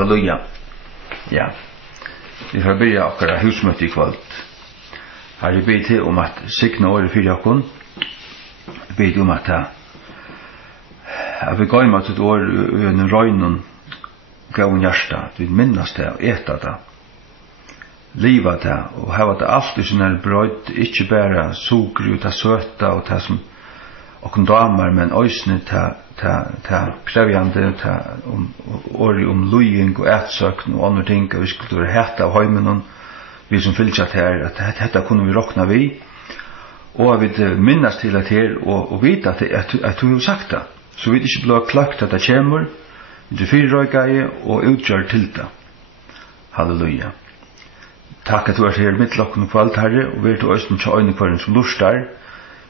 Halleluja. Ja. Vi får börja akkurat husmøte I kvöld. Her jeg ber til om at sikne året for jakken. Jeg ber til om at vi går med til et år under røgnen gav en hjärsta. Vi minnes det og eta det. Liva det og hava det alt I sin brød. Ikke bare suger ut av søta og det som och damer men ösne ta krevjande ta om lojing och ätsökn och andra ting och vi skulle heta av heimen vi som fyllt här att detta kunde vi rockna vi och vi minnas till att här och vita att du har sagt det så vi inte blir klakt att det kommer det fyra rökaje och utgör till det. Halleluja. Tack att du är här mitt locken och allt herre och vi till ösnen till ögonen som lustar.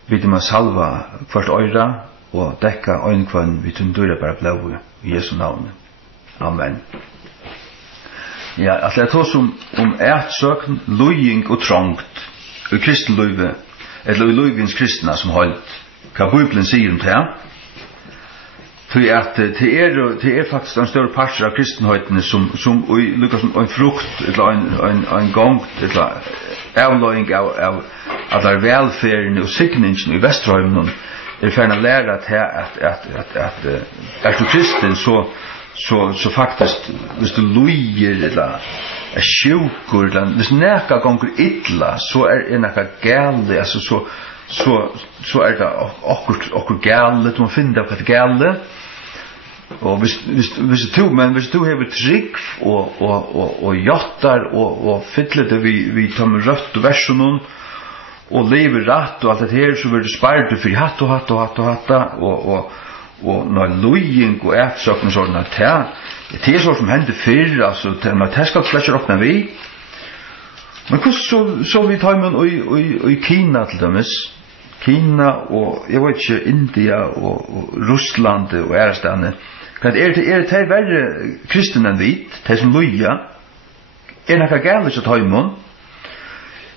Vi må salva hvert øyra og dekka øynekvann vi tundurer bare blå I Jesu navn. Amen. Ja, at det tås om ætsøkn, lojing og trångt I kristenløyve, eller I løyvins kristna som holdt. Hva Bibelen sier det? For at det faktisk en større parter av kristenhøytene som lykkes som en frukt, eller en gongt, eller avløying av at det velferden og sikningen I Vestrøymen for å lære at du kristen så faktisk hvis du lujer eller sjukur eller hvis nekka gonger illa så nekka gale altså så det okkur gale du må finne det gale og hvis du hever trygg og jottar og fyller det vi tar med rødt og versen og lever rätt och allt det här så blir det spärrt för hatt och när lojing och ätsökning sådana det så som hände förr alltså till man ska släcka upp när vi men hur så vi tar man i Kina till dömes Kina och jag vet inte India och Ryssland och ärstande kan det värre kristen än vit det som loja några galet att ta imon.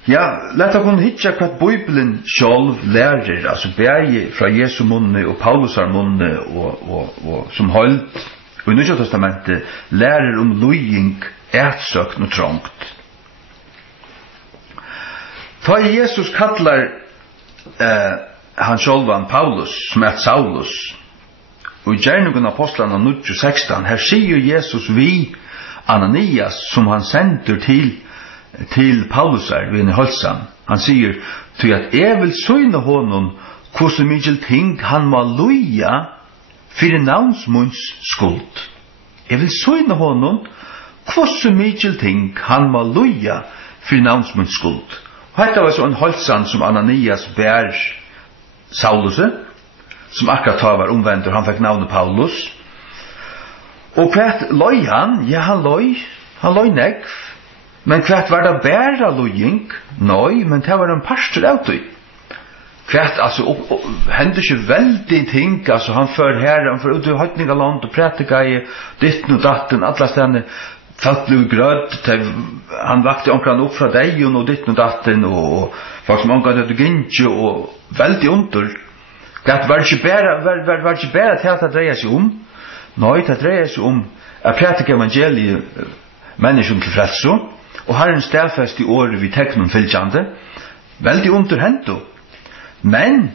Ja, låt oss hitta vad Bibeln själv lärer, alltså bäge från Jesu munne och Paulusar munne och som hållt och i Nya testamentet lärer om lojing, ätsökn och trångt. För Jesus kallar han självan Paulus som är Saulus och I gärningen av apostlarna 9:16 här säger Jesus vi Ananias som han sänder till Paulusar vid en hälsan. Han säger till att jag vill syna honom hur så mycket ting han må loja för namnsmunds skuld. Jag vill syna honom hur så mycket ting han må loja för namnsmunds skuld. Och detta var så en hälsan som Ananias bär Saulus som akkurat var omvänd och han fick namnet Paulus. Och kvart loj han? Ja, han loj nekv. Men kvart var det bära lojing? Nej, men det var en pastor av det. Kvart, alltså, hände inte väldigt ting, alltså, han för här, han för ut I Höjtningaland och prätika I ditten och datten, alla ställen, folk blev gröt, han vakte omkring upp från dig och ditten och datten, och folk som omkring hade gynnsi, och väldigt under. Kvart var det inte bara till att det drejer sig om? Nej, det drejer sig om att prätika evangeliet, människan till frälso, och Herren stälfäst I året vi tecknum fylgjande, väldigt underhänt men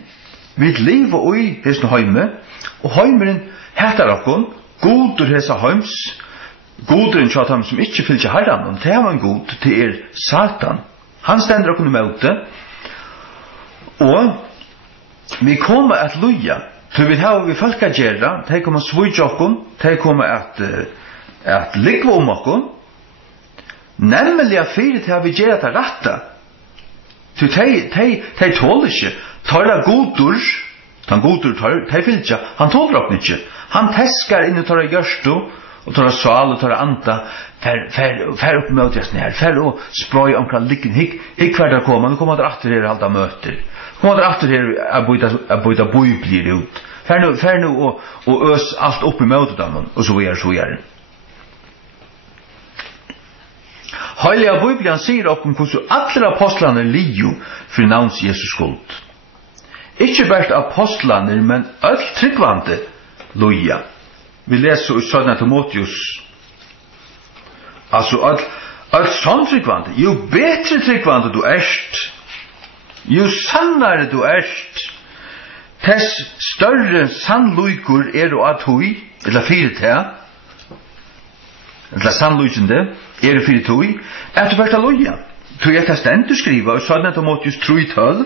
vi liv och I hesna heime, och heimeren heter okkon, godur hesa heims, goderen tjat ham som ikke fylgja Herren, og det var en god til Satan. Han stender okkon I møte, og vi kommer at loja, til vi har vi folk at gjøre, de kommer svudja okkon, de kommer at ligge om okkon, nemlig fyrir til vi gjør det rette. Til de tåler ikke. Tar det godur, de fylgja, han tåler opp ikke. Han teskar inn I tar det gjørstu, og tar det sval, og tar det anta, fer opp med oss nær, fer og sprøy omkring likken, hikk hver der kommer, nå kommer det atter her halda møter. Kommer det atter her a bøyda bøyblir ut. Fer nå og øs alt opp I møtet av noen, og så gjør det. Heilige Bibelen sier opp om hvordan alle apostlene lijo for navns Jesus skuld. Ikke bare apostlene, men alt tryggvande loja. Vi leser I 17. Timotheus Alltså att sån tryggvande, ju bättre tryggvande du erst, ju sannare du erst, tess större sannlujkur du at hui, eller fyrt her, eller sannlujkende, du fyrt hui, at du vært a loja. Tu jeg testentu skriva, og sånn at du måtte just 3:12,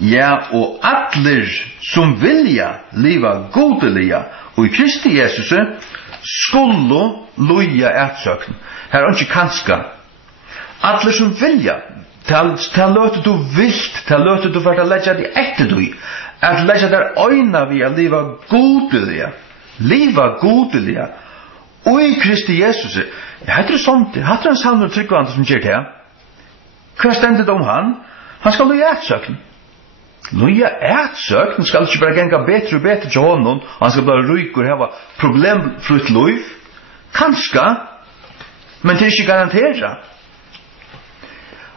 ja, og atler som vilja liva godeliga, og i Kristi Jesus skulle loja etsøkn. Her er ikke kanska. Atler som vilja, til løte du vilt, til løte du for å legge det etter du, at legge der øyna vi a liva godeliga, og i Kristi Jesus. Heter det sånt, heter det en sann og tryggvande som gjør det? Hva stendet om han? Han skal loja etsøkn. Loja etsøkn skal ikke bare genga betre og betre til honom, han skal bare ryk og heva problemfrutt liv. Kanska, men det er ikke garantera.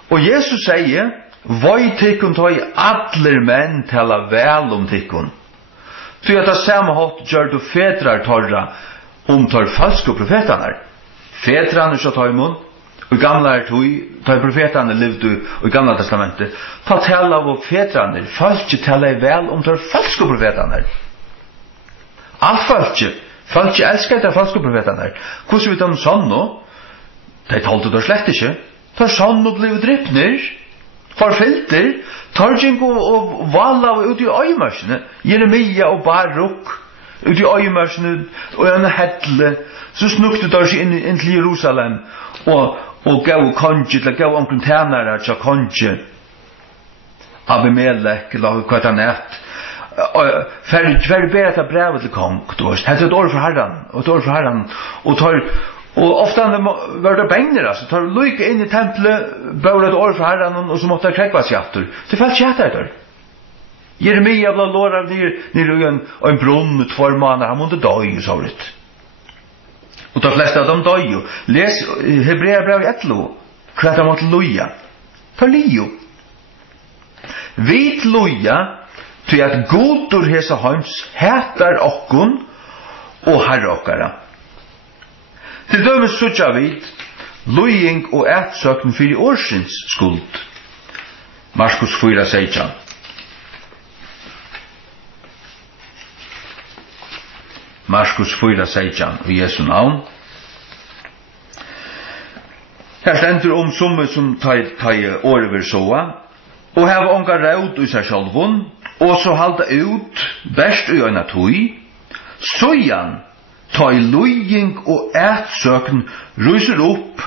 Og Jesus sier, «Voi tikkun tog atler menn tala vel om tikkun». Så at det samme hatt gjør du fedrar torra tar falske profetarna. Fedrarna så tar imun, og i gamla tar profetarna levde i gamla testamentet, ta tala av fedrarna, falske tala vel tar falske profetarna. Allt falske elskar de falske profetarna. Hvordan vet de sånn nå? De talte det slett ikke. Tar sånn og blev drippner, forfilter, tar jingo og vala ut i øyemarsene, Jeremia og Baruk, ut i øyemarsene og en hedle, så snukte de seg inn til Jerusalem, og gav konge, eller gav omkring tænare til konge, Abimelech, eller hva han Færre ber etter brevet til kong, det er et år for herren, og ofta var det bengner, altså, tar lykke inn i tempelet, bør et år for herren, og så måtte jeg krekva seg aftur. Det falt ikke etter. Jeremia ble låret nere i en brunn, 2 måneder, han måtte døy, så vidt. Og de fleste av dem døy jo. Les Hebrea brev 11, hva de måtte loja. Ta lio. Vit loja, til at godur hesa heims heter okkun og herre okkara. Til dømes suttja vid, lojing og ætsøkning fyrir årsins skuld. Markus 4:16. Markus 4:16 i Jesu navn. Her stendur summe som tai året vil såa, og heva onga raud i seg sjálvun, og så halda ut best i øyna tui, søyan ta i lojing og ætsøkn ryser opp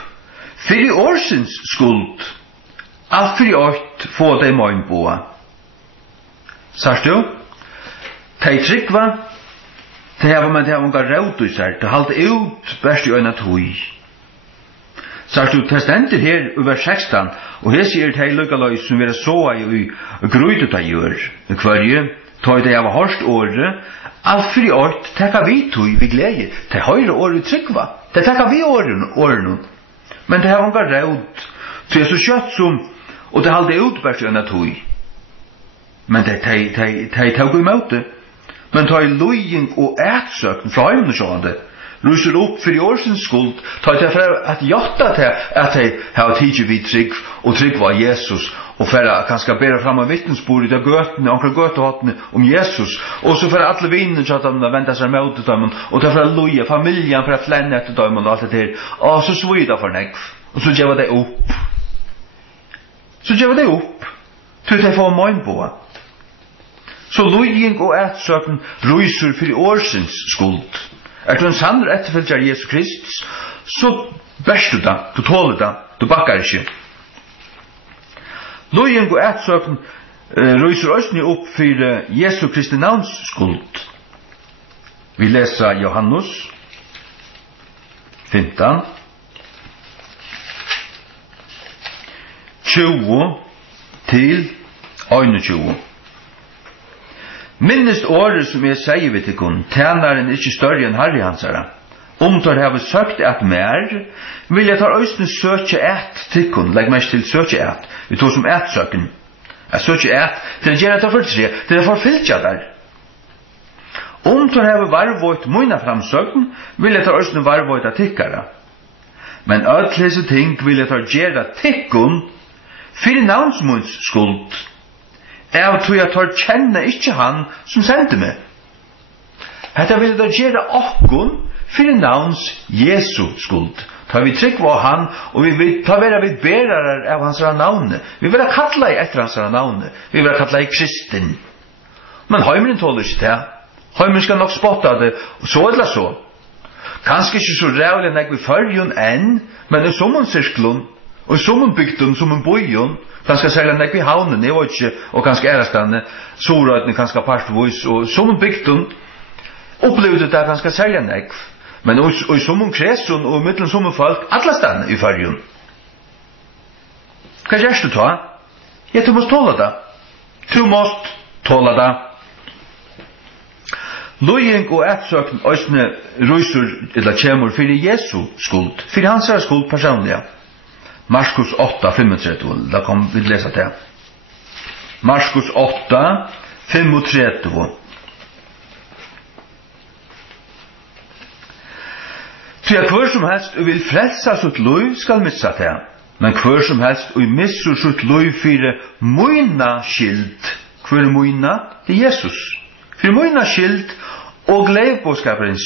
fyrir årsins skuld, alt fyrir årt få dei møgnboa. Sørst du? Tei tryggva, tei heva man tei heva unga raud i seg, tei halda ut best i øyna tui. Sørst du, det stender her i vers 16, og her sier tei lukkaløy som vera såa i grøydet av gjør, hverje, tei dei heva hårst året, alt fri året, tekka vi tog vi glede, til høyre året tryggva, det tekka vi årene, men det har unga raud, til så kjøtt som, og det halde utbært i øyne tog, men det tog i møte, men tog i lojing og ætsøkten fra øyne sjående, ruser opp for i årsens skuld, tar jeg for at hjertet til at jeg har tidlig vid trygg, og trygg var Jesus, og for at han skal bære fram av vittnesbord i det gøtene, omkring gøtehattene om Jesus, og så for at alle vinner til at de venter seg med til dem, og til for at loja familien, for at flenne etter dem, og alt det der, og så svida for negv, og så gjør det opp. Til det får møgn på. Så lojing og ætsøken ryser for i årsens skuld. Du en sann etterfølger av Jesus Kristus, så bæst du da, du tåler da, du bakkar ikke. Lojing og ætsøken ryser òsni opp for Jesu Kristi navns skuld. Vi leser Johannes 15, 20 til 21. Minnest året som jeg sier ved tikkun, tænaren ikke større enn Harry hansara. Tar hava søkt at mer, vil jeg tar øyne søkje et tikkun, legg meg til søkje et, vi tog som et søken. Jeg søkje et, til å gjøre det for tre, til å forfylltja der. Tar hava varvått møyna framsøken, vil jeg tar øyne varvått at tikkara. Men öll hese ting vil jeg ta gjerra tikkun fyrir navnsmunds skuld. Jeg tror jeg tar kjenne ikke han som sendte meg. Hetta vil jeg ta gjerra okkun fyrir navns Jesu skuld. Ta vi trygg var han, og vi ta vera vi berarar av hans navne. Vi vil kalla i etter hans navne. Vi vil kalla i kristin. Men heimeren tåler ikke det. Heimeren skal nok spotta det, så eller så. Kanskje ikke så rævlig nek vi fyrjun enn, men i sommun sirklun, og i sommun bygdun, sommun bojun, kanskje særlig nek vi havnen, jeg vet ikke, og kanskje ærastanne, sorøytene, kanskje partvois, og sommun bygdun, opplevde det kanskje særlig nek. Men i sommun kresun, og i middelen sommun folk, atlastan i fyrjun. Hva gjørst du ta? Ja, du måst tåla det. Du måst tåla det. Løying og etsøkn òsne røysur eller kjemur fyrir Jesu skuld, fyrir hans skuld personliga. Markus 8:35, da kom vi lesa det. Markus 8:35. Så hver som helst vil frelsa sitt løy skal missa det, men hver som helst missur sitt løy fyrir moina skild. Hver moina? Det er Jesus. Fyrir moina skild og gledebåskaparins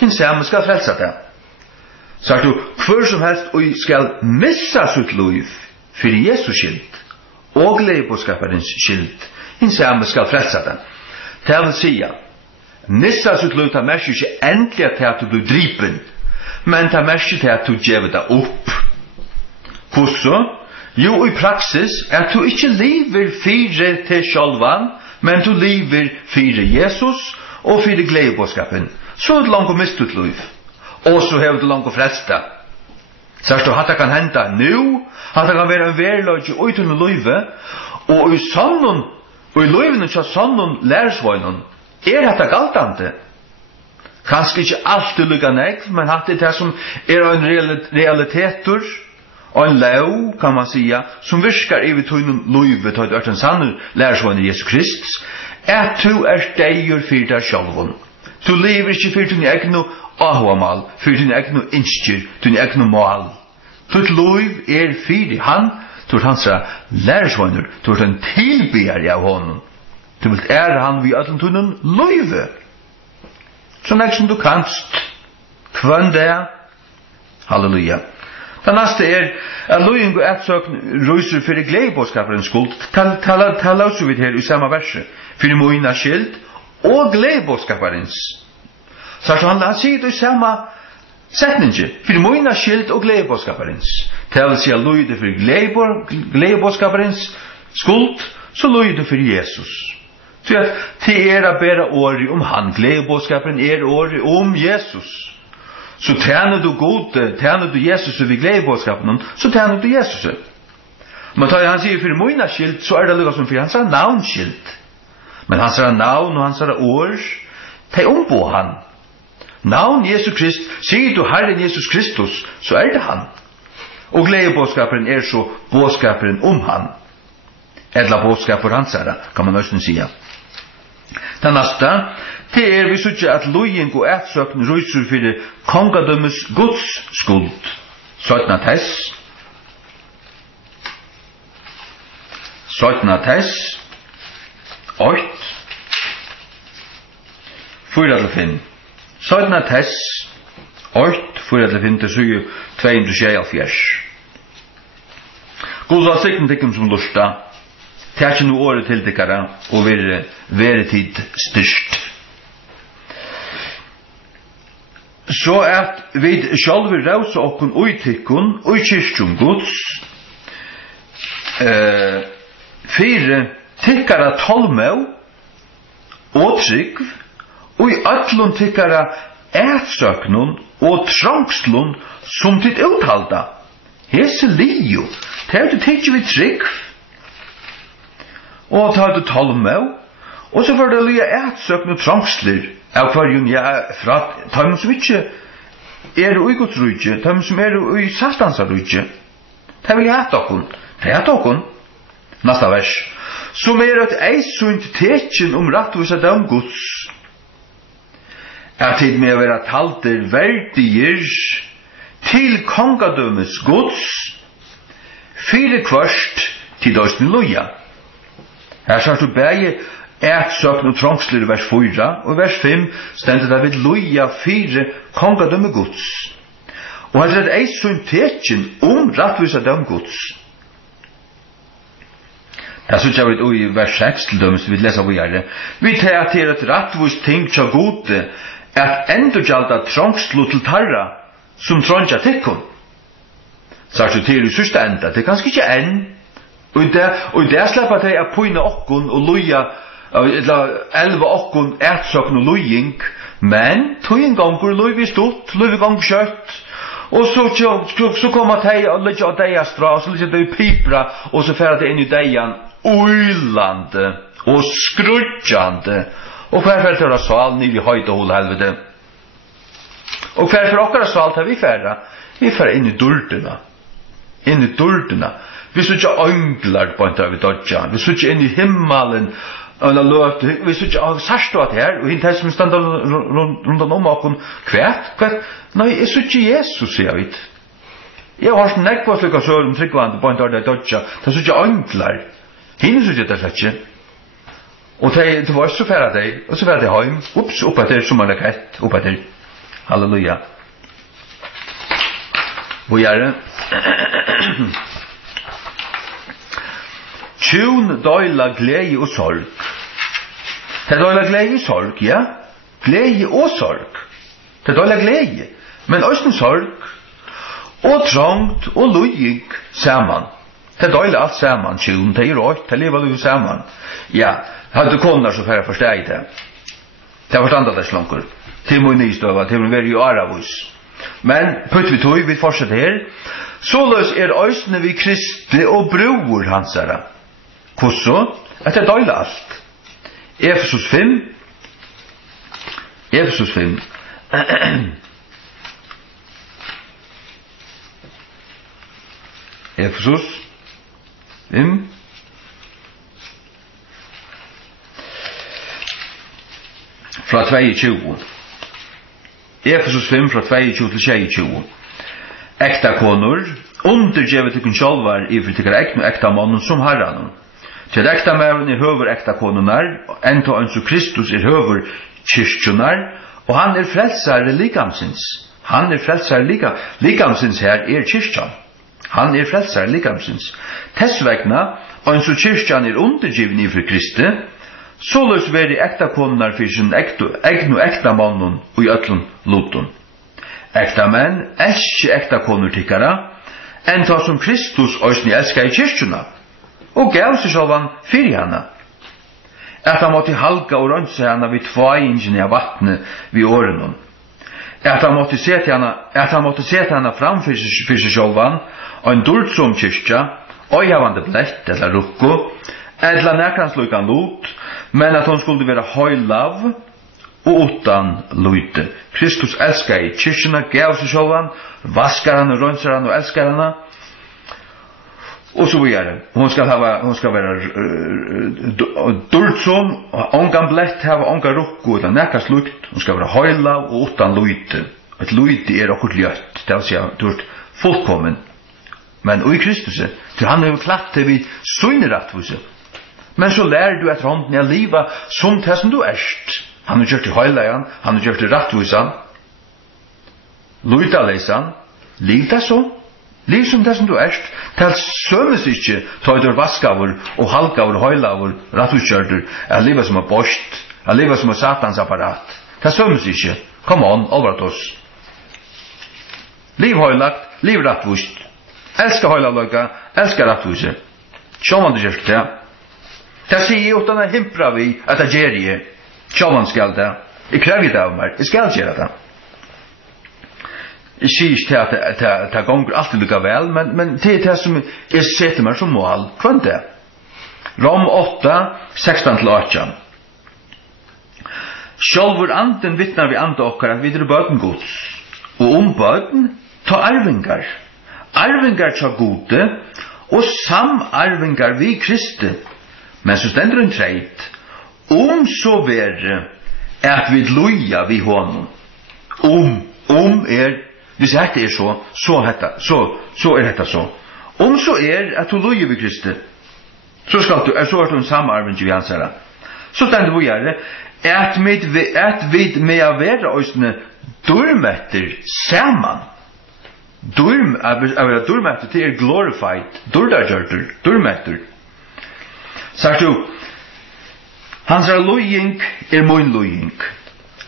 hinn samme skal frelsa det. Sagt du, hver som helst skal missa sitt liv fyrir Jesus skild og gledebåskaparins skild hinn samme skal frelsa det. Det vil sija, missa sitt liv ta merker ikke endelig til at du blir dripen, men ta merker til at du gjever det opp. Hvordan? Jo, i praksis at du ikke lever fire til sjálvan, men du lever fire Jesus og fire gledebåskapen. Så er det langt å miste ut liv. Og så har du langt å frelsta. Sørst du, hatt det kan hende nu, hatt det kan være en verløg uten livet, og i sannon, og i livene til sannon lærersvøgnen, hatt det galtante. Kanskje ikke alltid lykka nek, men hatt det som en realiteter, og en lov, kan man säga, som virkar i tøynen løyve til at en sann lærersvøgnen Jesus Krist, at du deir fyrir deg sjálvun. Du lever ikke fyrir din egnu ahuamal, fyrir din egnu innskjur, din egnu mal. Ditt løyv fyrir han, du hans lærersvøgner, du en tilbyr av honom. Du vil han vi öllum tøynen løyve. Så nek som du kanst, kvann det, halleluja. Det neste at løying og etsøkn røyser fyrir gledebåskaparens skuld, tala også vi her i samme verset, fyrir moina skild og gledebåskaparens. Så han sier det i samme setninge, fyrir moina skild og gledebåskaparens. Det vil si at løyde fyrir gledebåskaparens skuld, så løyde fyrir Jesus. Så at det a bæra åri han, gledebåskaparen åri Jesus. Så tjener du god, tjener du Jesus ved gledebådskapen, så tjener du Jesus. Men tar han sier for moina skilt, så det lukka som for hans navn skilt. Men hans navn og hans år, de ombo han. Navn Jesus Krist, sier du Herren Jesus Kristus, så det han. Og gledebådskapen så bådskapen han. Edla bådskaper hans kan man nesten sige. Den neste, det vi sutja at løying og etsøkn røyser fyrir kongadømmes Guds skuld. 17. tess. 8. 4-5. 17. tess. 8, 4-5 til 7, 276. God så sikten tikkum som lusta. Tækje nu året til dikkara og være tid styrst. Så at vi sjálfur rausa okkun ui tikkun, ui kyrkjum Guds, fyrir tikkara tolmau og trygg, ui öllun tikkara etsøknun og trangslun som titt uthalda. Hese liu, det tikkje vi trygg, og tar du tolmau, og så får du lia etsøkn og trangsler, av hverjum fra tøymen som ikke ui godsrujtje, tøymen som ui sastansarujtje. Det vil jeg hatt okkun. Det hatt okkun. Nasta vers. Som et eisunt tekjen rattvisa døm Guds. at tid med å være talter verdier til kongadømes gods, fire kvørst til døsten loja. Her sagt du bæge ætsøkn og trongsler i vers 4, og i vers 5 stendet det vid loja fire kongadøme gods. Og her er det ei synteten rattvisa døm gods. Jeg synes jeg vet i vers 6 til dømes, vi leser videre. Vi tar til et rattvist ting til gode, at enda gjalda trongslo til tarra, som tronja tikkun. Sagt du til i sørste enda, det er ganske ikke enn. Og det slipper til å poina okkun og loja, eller elva okkun ætsøkn og lojing, men tog en gang hvor loj vi stått, loj vi gang kjøtt, og så kommer de og ligger av deia stra, og så ligger de pipra, og så færer det inn i deian, uilande og skrudjande, og hver færer til sval ned i høyde hol helvete. Og hver for okkara sval tar vi færer inn i durdena, vi så ikke ønglar på en dag vi dodja, vi så ikke inn i himmelen, vi så ikke sarstått her, og hinn som standa rundt om okken, hvert? Nei, jeg så ikke Jesus, sier jeg vidt. Jeg har sånn nekva slukka søren tryggvand på en dag vi dodja, det så ikke ønglar, hinn så ikke det slett ikke. Og det var så færa deg, og så færa deg heim, oppa til sommerlekett, oppa til. Halleluja. Hvor er det? Tjun døyla glede og sorg. Det døyla glede og sorg, ja. Glede og sorg. Det døyla glede, men også sorg. Og trångt og lojig saman. Det døyla alt saman, tjun, det rått, det lever du saman. Ja, hadde konar så færre forsteg det. Det var standard det slunker. Til må nystøva, til må være i Aravus. Men putt vi tog, vi fortsetter her. Såløs øysene vi Kristi og bror hansara. Hvordan? Etter døyla alt. Efesus 5. Efesus 5. Efesus 5. Fra 22. Efesus 5 fra 22 til 22. Ekta konur, undergjevet til kun sjálvar i for tikkar ekta og ekta mannen som herran. Til ekta mæren høver ekta konunar, enta ansu Kristus høver kyrkjunar, og han frelsare likamsins. Han frelsare likamsins her kyrkjan. Han frelsare likamsins. Tessvegna, ansu kyrkjan undergjeven i for Kristi, såløs veri ekta konunar fyrir sin egnu ekta mannen og i ötlun lutun. Ekta menn ekta konur tikkara, enta som Kristus òsni elskar i kyrkjuna, og gav seg sjálvan fyrir hana. At han måtte halga og rønse hana vid tvaingene av vattnet vid årenon. At han måtte sete hana fram fyrir seg sjálvan, og en dultsom kyrkja, og javande blett eller rukko, eller nærkanslukan lut, men at hon skulle være høylav og utan lute. Kristus elskar i kyrkjena, gav seg sjálvan, vaskar han og rønser han og elskar hana, og så vidare. Hon skal være dultsom, ongan blett hava, ongan rukko, eller nekast lukt. Hon skal være høyla og utan lute. Et lute okkur ljøtt, det vil si at du fullkommen. Men og i Kristus, til han klatt til vi søgnerattvise. Men så lærer du etter hånden i livet som det som du erst. Han gjort til høyleian, han gjort til rattvisan, luitaleisan, liv det så. Liv som det som du erst, til sømmes ikke tøyder vaskavur og halgavur, høylavur, rattvistjørder, livet som borst, livet som satans apparat. Det sømmes ikke. Come on, overat oss. Liv høylagt, liv rattvist. Elskar høylavløyga, elskar rattvise. Sjåman du gjør det. Det sier jeg utan å himpra vi at det gjør jeg. Sjåman skal det. Jeg krever det av meg. Jeg skal gjøre det. Jeg sier ikke til at det gonger alltid lukka vel, men det det som jeg setter meg som mål. Hva det? Rom 8, 16-18. Sjálfur anden vittnar vi ande okkar at vi bøten gods. Og bøten ta arvingar. Arvingar ta gode, og samarvingar vi Kristi. Men så stender en treit. Så være at vi loja vi honom. Hvis dette så detta så. Så at du loja vi Kristi, så skal du, så du en samarbeid vi ansara. Så stender vi gjøre, at vi med å være østene durmetter saman. Durmetter til glorified, durmetter. Sagt du, hans lojing min lojing.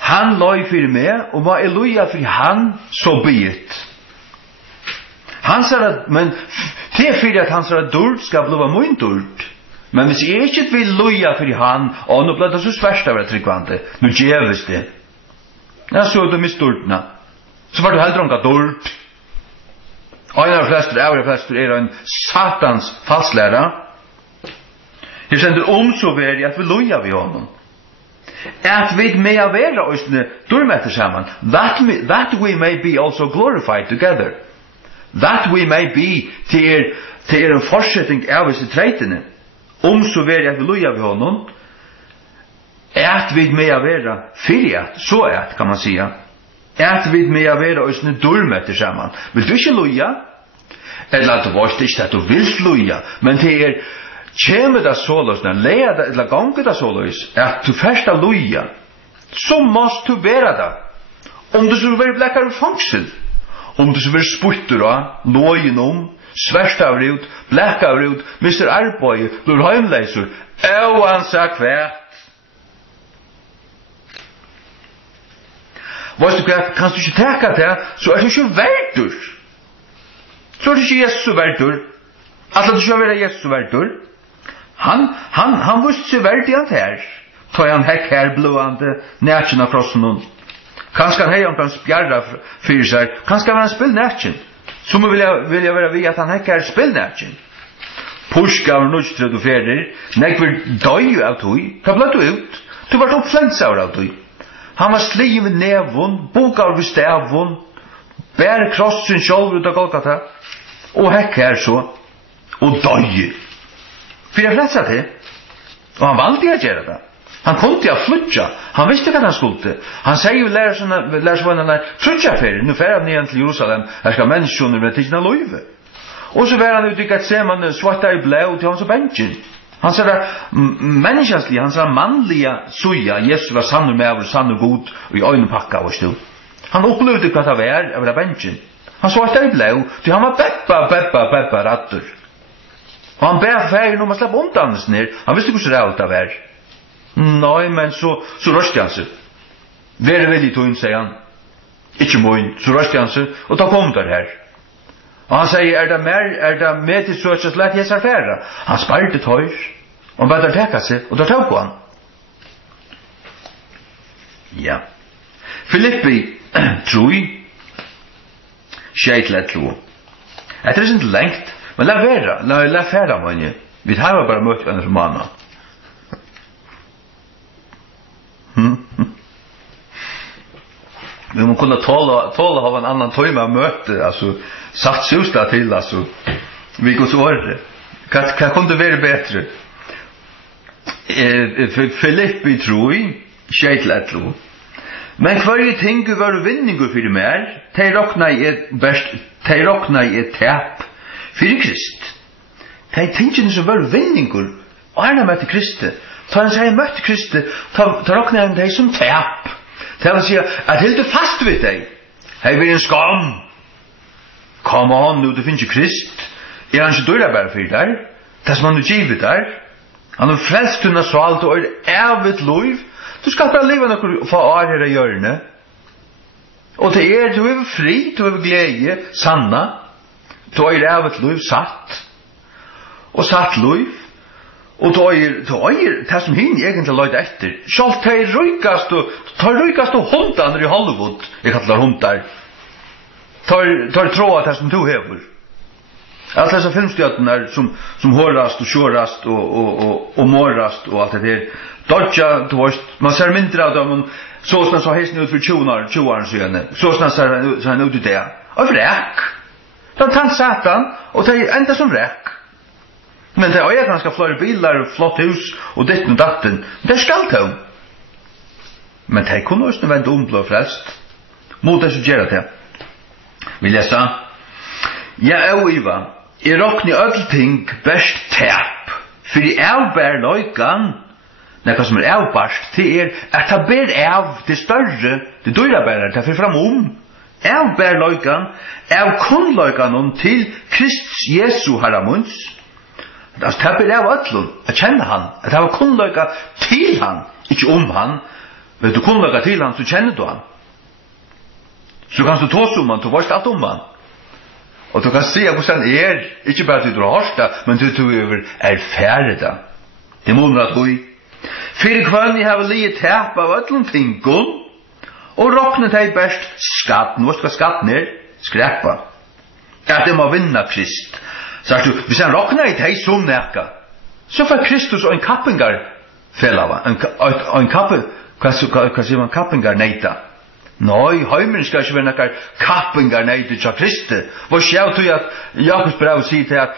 Han loj for meg, og hva loja for han, så byet. Men det for at hans dord skal bli min dord. Men hvis jeg ikke vil loja for han, og nå ble det så svært av det tryggvante, nå djeves det. Ja, så du mistordene. Så var du heller omkring dord. Av flester en satans falslæra. Jeg sender så veri at vi loja vi honom. At vi med å være østene durmetter sammen, that we may be also glorified together. That we may be til en forsetting av disse treitene. Så veri at vi loja vi honom, at vi med å være fyrjat, så kan man säga. At vi med å være østene durmetter sammen. Vil du ikke loja? Eller du varst ikke at du vil loja, men til kjemme det såløs, leia det, eller gange det såløs, at du først er loja, så måst du være det. Om du så vil blekkere fangsel, om du så vil spurter av, lojen sverst av ut, blekk av ut, mister arbeid, blir heimleiser, han sa kvært. Varst du kvært, kan du ikke teka det, så du ikke verdur. Så du ikke Jesus verdur. Altså du ikke være Jesus verdur. Han visste seg verdig han her. Ta han hekk her blåande, nætjen av krossen hon. Kanskje han hei om han spjarra fyrir seg. Kanskje han spill nætjen. Så må vilja være vi at han hekk her spill nætjen. Pushka av nødstrød og ferder. Nekver døy av tøy. Hva ble du ut? Du var oppflensa av tøy. Han var sliv i nevun, boka av stavun, bære krossen sjolv ut av Golgata, og hekk her så, og døy. For jeg fletsa til, og han valgte å gjøre det. Han kunne jo flutja, han visste hva han skulle. Han sier jo lærersvannene, flutja fyrir, nu fer han ned til Jerusalem, her skal menneskjoner med tidsna løyve. Og så var han ute i Gethsemane, svarta i blå til hans og bensin. Han sa menneskenslige, han sa mannlige suja, Jesus var sann med over, sann og god, og i øynepakka og stil. Han opplevde hva det var av bensin. Han svarta i blå, til han var beppa rattur. Og han ber ferien om å slappe omdannelsen ned. Han visste hvordan det alt var. Nei, men så røste han seg. Være veldig tøyen, sier han. Ikke moin, så røste han seg, og da kom det her. Og han sier, er det med til søkjes lett jeg ser færre? Han sparte tøyer, og han bare tekka seg, og da tok på han. Ja. Filippi, troi, skjeit lo. Etter det ikke lengt, men la færa mange. Vi har bare møtt en romana. Vi må kunne tåle av en annan tøyme av møte, altså, satt susta til, altså, vi går så året. Hva kunne det være bedre? Filippi troi, skjeitletlo. Men hver ting var vinninger for meg, de rokna i et tap for Krist. De tingene som var vinninger, og han møtte Kristi. Ta han sier møtte Kristi, ta rokna han de som tap. Det vil si at helt fast ved deg. Hei, vi en skam. Come on, nu, du finner ikke Krist. Han ikke døra bare for deg? Det som han er givet der. Han har frelst unna så alt og evet lov. Du skal bare leve noe for å her i hjørne. Og det du er fri, du er glede, sanna. Du er evet lov, satt. Og satt lov. Og då är det som hin egentligen löjt efter. Själv tar rykast och hundarna i Hollywood. Jag kallar hundar. Tar tro att det som du hever. Allt dessa filmstjötterna som hörast och körast och morrast och allt det där. Dodja, man ser mindre av dem. Såsna så hästen ut för 20 år sedan. Såsna så han ut i det. Och räck. De tar satan och det är enda som räck. Men det är ganska flera bilar, flott hus och ditt och datten. Det skall ta. Men de kunne også vende blå frelst. Mot det som gjør det. Vi leser. Ja, Iva, jeg råkner ødelting best tæp, for I avbær løykan, nekka som avbarst, til at det ber av det større, det dyrabærer, det fyrir fram avbær løykan, av kun løykan til Krist Jesu haramunds, altså det ber av ødlun, at kjenne han, at det var kun løyka til han, ikke han, vet du kun løyka til han, så kjenner du han. Så kan du tåse han, du varst alt han. Og du kan se hvordan han ikke bare til du har hørt det, men til du erfærer det. Det må man tog. Fyrir kvann jeg har liet tæp av ötlun tingun, og råkne deg best skatten. Hva skal skatten skrepa. At det må vinna Krist. Sagt du, hvis han råkne deg som neka, så får Kristus og en kappingar fellava. En kappingar, hva sier man kappingar neita? Nei, heimen skal ikke være nekkar kappingar neita til Kristi. Hvor skjøv du at Jakobs brev sier til at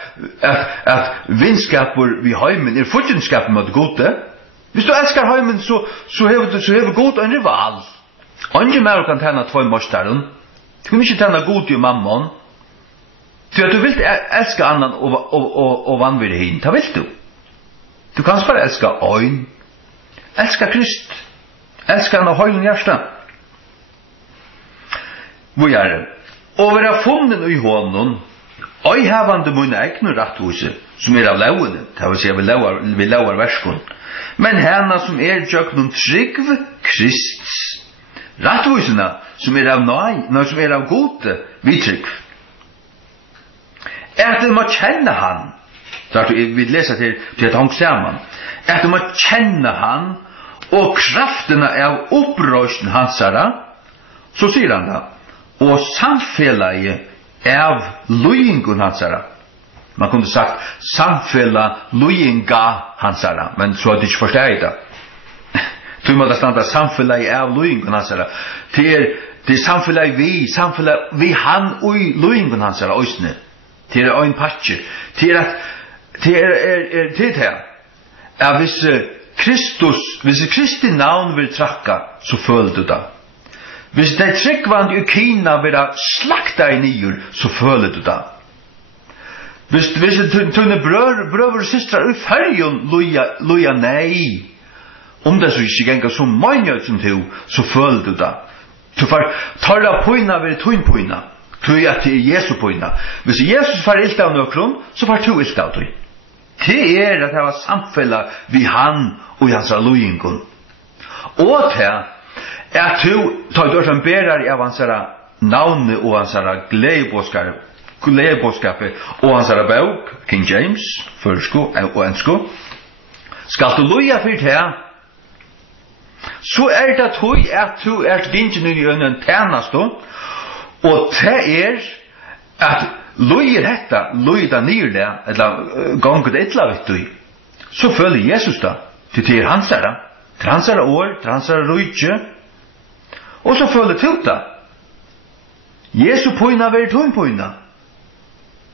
vinskapur vi heimen futjenskapur mot gode? Hvis du elskar heimen, så hever god en rival. Andre mer kan tjene tvoi morstaren. Du kan ikke tjene god til mammon. Så at du vil elska annan og vanvirre hin. Ta vil du. Du kan bare elska øyn. Elska Krist. Elska han av høylen hjärsta. Hvor er det? Og være funnen i hånden, og hevande munne egnu ratthuse, som av lauene, det vil si vi lauar verskon, men hana som tjøknum trygv Krist. Ratthusena som av som av gode, vi trygv. At du må kjenne han, vi leser til at hong saman, at du må kjenne han, og kraftene av opprøsten hansara, så sier han da, og samfellet av løyingun hansara. Man kunne sagt samfellet løyinga hansara, men så hadde ikke forstått det. Du måtte standa samfellet av løyingun hansara. Det samfellet vi han og løyingun hansara òsne. Det en patcher. Det er hvis Kristi navn vil trakka, så føler du det. Hvis det tryggvand i Kina vil slakta i nyer, så føler du det. Hvis tunne brøver og systrar i fergen loja nei, det så ikke gengar som mange som du, så føler du det. Du får tarra poina vil tunn poina, tog at det Jesu poina. Hvis Jesus får ilt av nøkron, så får du ilt av det. Det at det var samfellet vi han og hans lojingon. Og til at du tar du som berar i avansara navnet og avansara gledebåskapet og avansara bøk, King James, førsko og ensko, skal du loja for det, så det tog at du gingen i ønnen tjenest, og det at loja dette, loja det nyrlig, eller gonget etla vet du, så følger Jesus da, til hansara år, til hansara rujtje, og så følger til det. Jesu poina vil tog poina.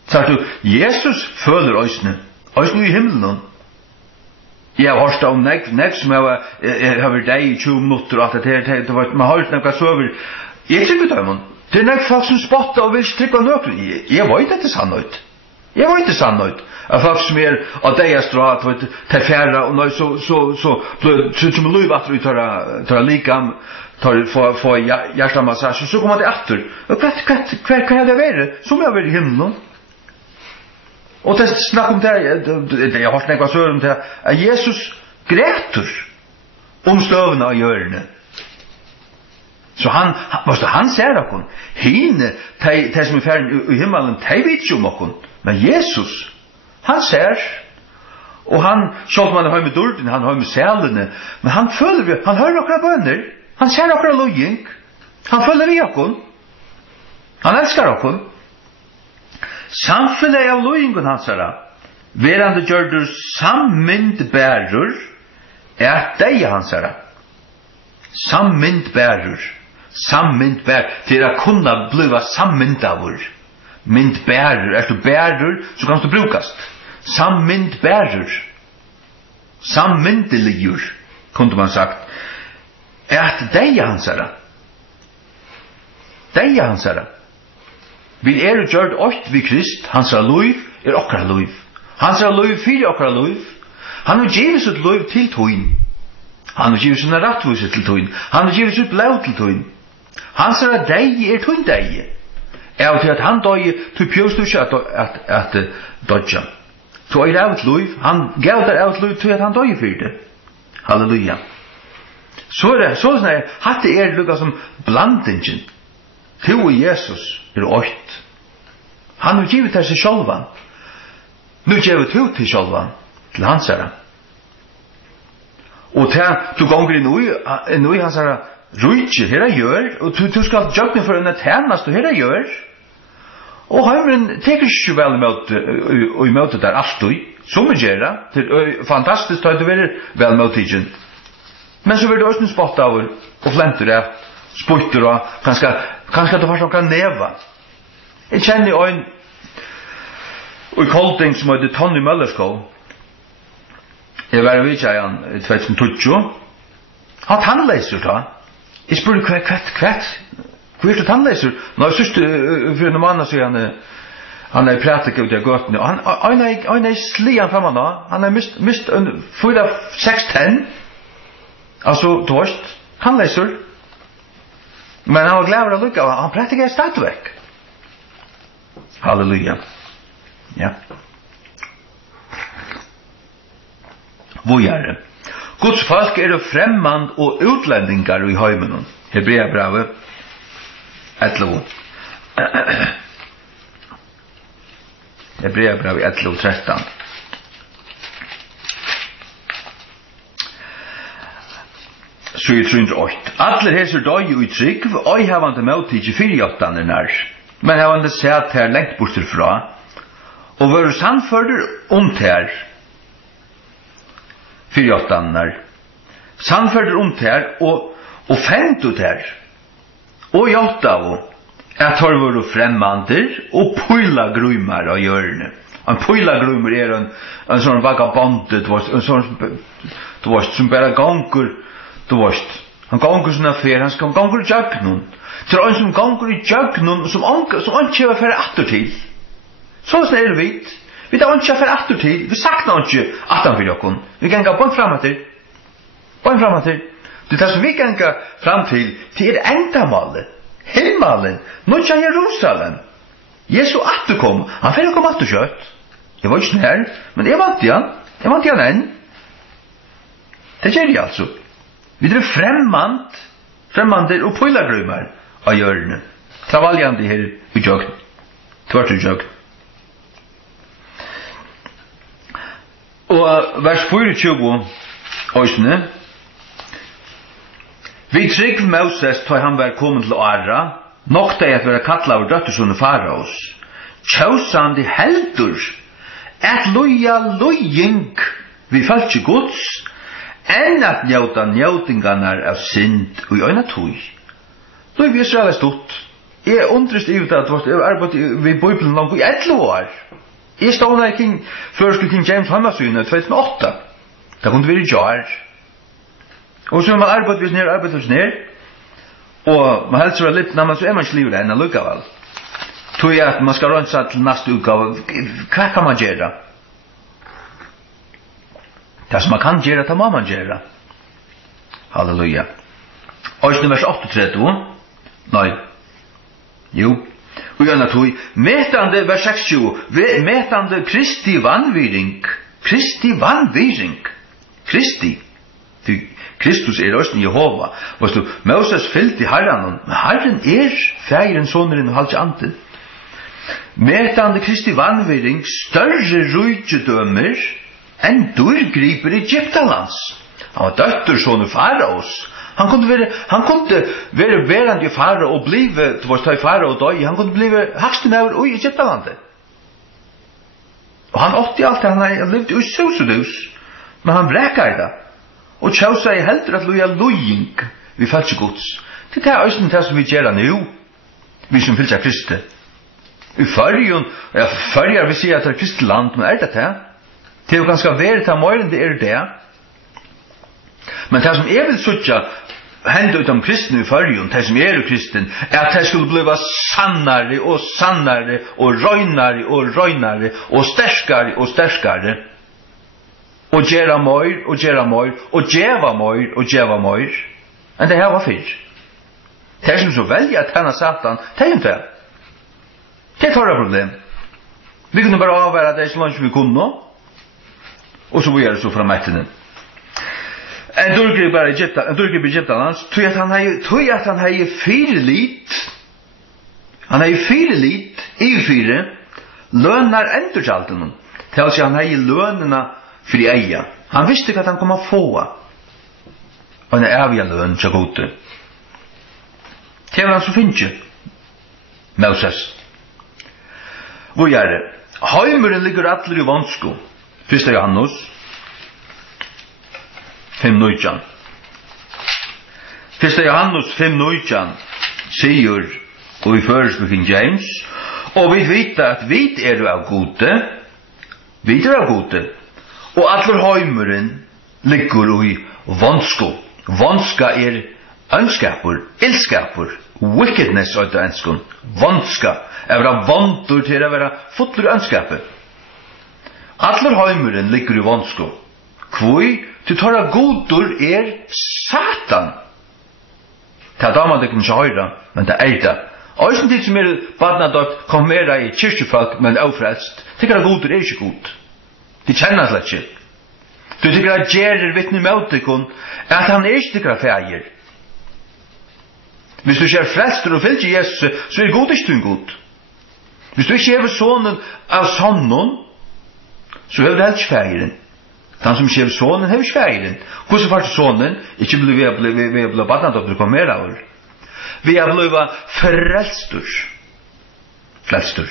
Så du, Jesus føler òsne i himmelen. Jeg har hørt om nek som jeg har vært deg i 20 minutter, og at det var, man har hørt nekka søver. Jeg trykker det, man. Det er nek folk som spotter og vil trykke nøkken. Jeg vet ikke sannøyt. At folk som av deg strat, til fjæra, og når så som løy at vi tar likam, få hjertamassasje, så kommer det etter. Hva er det vært? Som jeg har vært i himmelen. Og det snakk om det, jeg har hørt nekva sør om det, at Jesus greter støvene av hjørne. Så han ser okkur. Hine, de som er ferdig i himmelen, de vet ikke om okkur. Men Jesus, han ser, og han, selv om han har med dården, han har med selene, men han føler, han hører okkur bønner, han ser okkur lojing, han føler vi okkur, han elskar okkur. Samfellet av lojingun hansara, verande gjørdur sammyndbærur, deg hansara. Sammyndbærur, til å kunne bliva sammyndavur. Myndbærur, du bærur, så kan du brukast. Sammyndbærur, sammyndeligur, kunne man sagt. at deia hansara. Deia hansara. Vi gjørt åkt vi Krist, hansara liv okkara liv. Hansara liv fyrir okkara liv. Han har givet sitt liv til tøyn. Han har givet sin rattvise til tøyn. Han har givet sitt blod til tøyn. Hansara deie tøyn deie. Til at han døye, tu pjøst du ikke at dødja. Så av et liv, han gav der av et liv til at han døye fyrir det. Halleluja. Så sånn hatt det lukka som blandingen. Tu og Jesus åkt. Han har givet til seg sjálvan. Nu givet tu til sjálvan, til hans herra. Og du gonger inn i hans herra rujtje, herra gjør, og du skal jøgne for en tennast, og herra gjør. Og heimren teker ikke vel i møte der alltid, som vi gjør det. Det er fantastisk at du vil vel møte igen. Men så vil du også spott av og flenter det, sputter og kanskje du får sånn neva. Jeg kjenner en i Kolding som heter Tony Møllerskov. Jeg var ved seg i 2012. Han tannleiser da. Jeg spurte kvett. Hvor er tannleiser? Nå, jeg synes for en mann så han pratet ut i gøtene. Han slian fremme nå. Han mist 4-6 tenn. Altså, dårst. Tannleiser. Men han var glad å lukke. Han pratet ikke stadigvæk. Halleluja. Ja. Hvor er det? Guds folk fremmand og utlendingar i heimen. Hebreabrevet 11. Hebreabrevet 11:13. Så i 308. Alle heser døy og i trygg, og har han det møtid i 48 nær. Men har han det sett her lengt borterfra, og var sannførder ter. 48 nær. Sannførder ter, og fentu ter. Og i 8 at har vært fremmander og pøylagrymar av hjørne. En pøylagrymar en sånn vagabonde, en sånn, som bare ganger, han ganger sånn affær, han ganger i jøgnen. Det en som ganger i jøgnen, som ikke var ferdig atter til. Sånn det vi. Vi tar ikke ferdig atter til. Vi sakner ikke atter for dere. Vi kan gå bort frem til. Det som vi kan gå frem til endamålet. Himmelen. Nå ikke Jerusalem. Jesu atter kom. Han ferdig kom atter kjøtt. Jeg var ikke nær, men jeg vant igjen. Jeg vant igjen enn. Det gjør jeg altså. Vi fremmander og pøylagrymar av hjørne. Travaljande her i jøgn. Tvart i jøgn. Og vers 24 òsne. Vi trygg Moses tar han var kommet til Ara, nok det at være kattla av døttersone faraos. Tjøsande heldur, at lojing vi falt ikke gods, enn at njautingarna av synd og i øyne tog. Nå er vi Israel stått. Jeg undrest i at jeg har arbeidet ved Bibelen langt i 11 år. Jeg stod der først King James Hammersynet 2008. Det kunne være jar. Og så man arbeidet hos ned, og man helst var litt, når man så man sliver enn lukkavel. Tror jeg at man skal rønne til neste utgave. Hva kan man gjøre? Det som man kan gjøre, det må man gjøre. Halleluja. Og i vers 38. Nei. Jo. Og gjerne tog. Metande vers 60. Metande Kristi vannviring. Kristi. Kristus også Jehova. Moses fyllt i Herren. Men Herren færen, sonen og halvt ante. Metande Kristi vannviring. Større rujtjedømmer enn durgriper Egyptalands. Han var døttersson i faraos. Han kunde være verand i fara og blive, det var støy fara og døy, han kunne blive haksten over i Egyptalandet. Og han åtti alt, han levde i Susudus, men han brekar det. Og tjau seg heldur at loja lojing vi falsk gods. Det er også det som vi gjør nå, vi som fyllt seg Kristi. I Førjar vi sier at det er Kristi land, men det det? Det er jo ganske verre til morgen, det det. Men det som jeg vil sutja hände utom kristna i förrjun, det som är kristen, att det skulle bli sannare och sannare och röjnare och stärskare och gera mör och geva mör än det här var fyr. Det som så välja att hända Satan, det är inte det är torra problem. Vi kunde bara avvärra det så långt vi kunde och så gör det så fram efter. En durgre Egyptalans tog att han har fyrelit i fyre lönar endurjalten till att han har lönerna för eia. Han visste att han kom att få en eviga lön så gode. Det var han som finns Moses. Vad gör det? Heimuren ligger atler i vansko. 1 Johannes 5:19. 1 Johannes 5:19 säger och i första King James och vi vet att vi är av gode. Och atler heimuren ligger i vansko. Vanska är önskapur, ilskapur, wickedness av det önskun. Vanska är vara vantur till att vara fotler önskapur. Atler heimuren ligger i vansko. Kvui till torra godur är Satan. Det är damer det kan inte höra, men det är det. Och som tid som badnadot kommer i kyrkjefolk men ofrälst, tycker att godur är inte god. De känner slett inte. Du tycker att Gerer vittne mot dig att han är inte tycker att färger. Hvis du kjær frelster og fylgjer Jesus, så er god ikke god. Hvis du ikke hever sonen av sonnen, så hever du helst feiren. Den som kjær sonen hever feiren. Hvordan var det sonen? Ikke blir vi ble badnat opp til å komme mer av. Vi er ble frelster.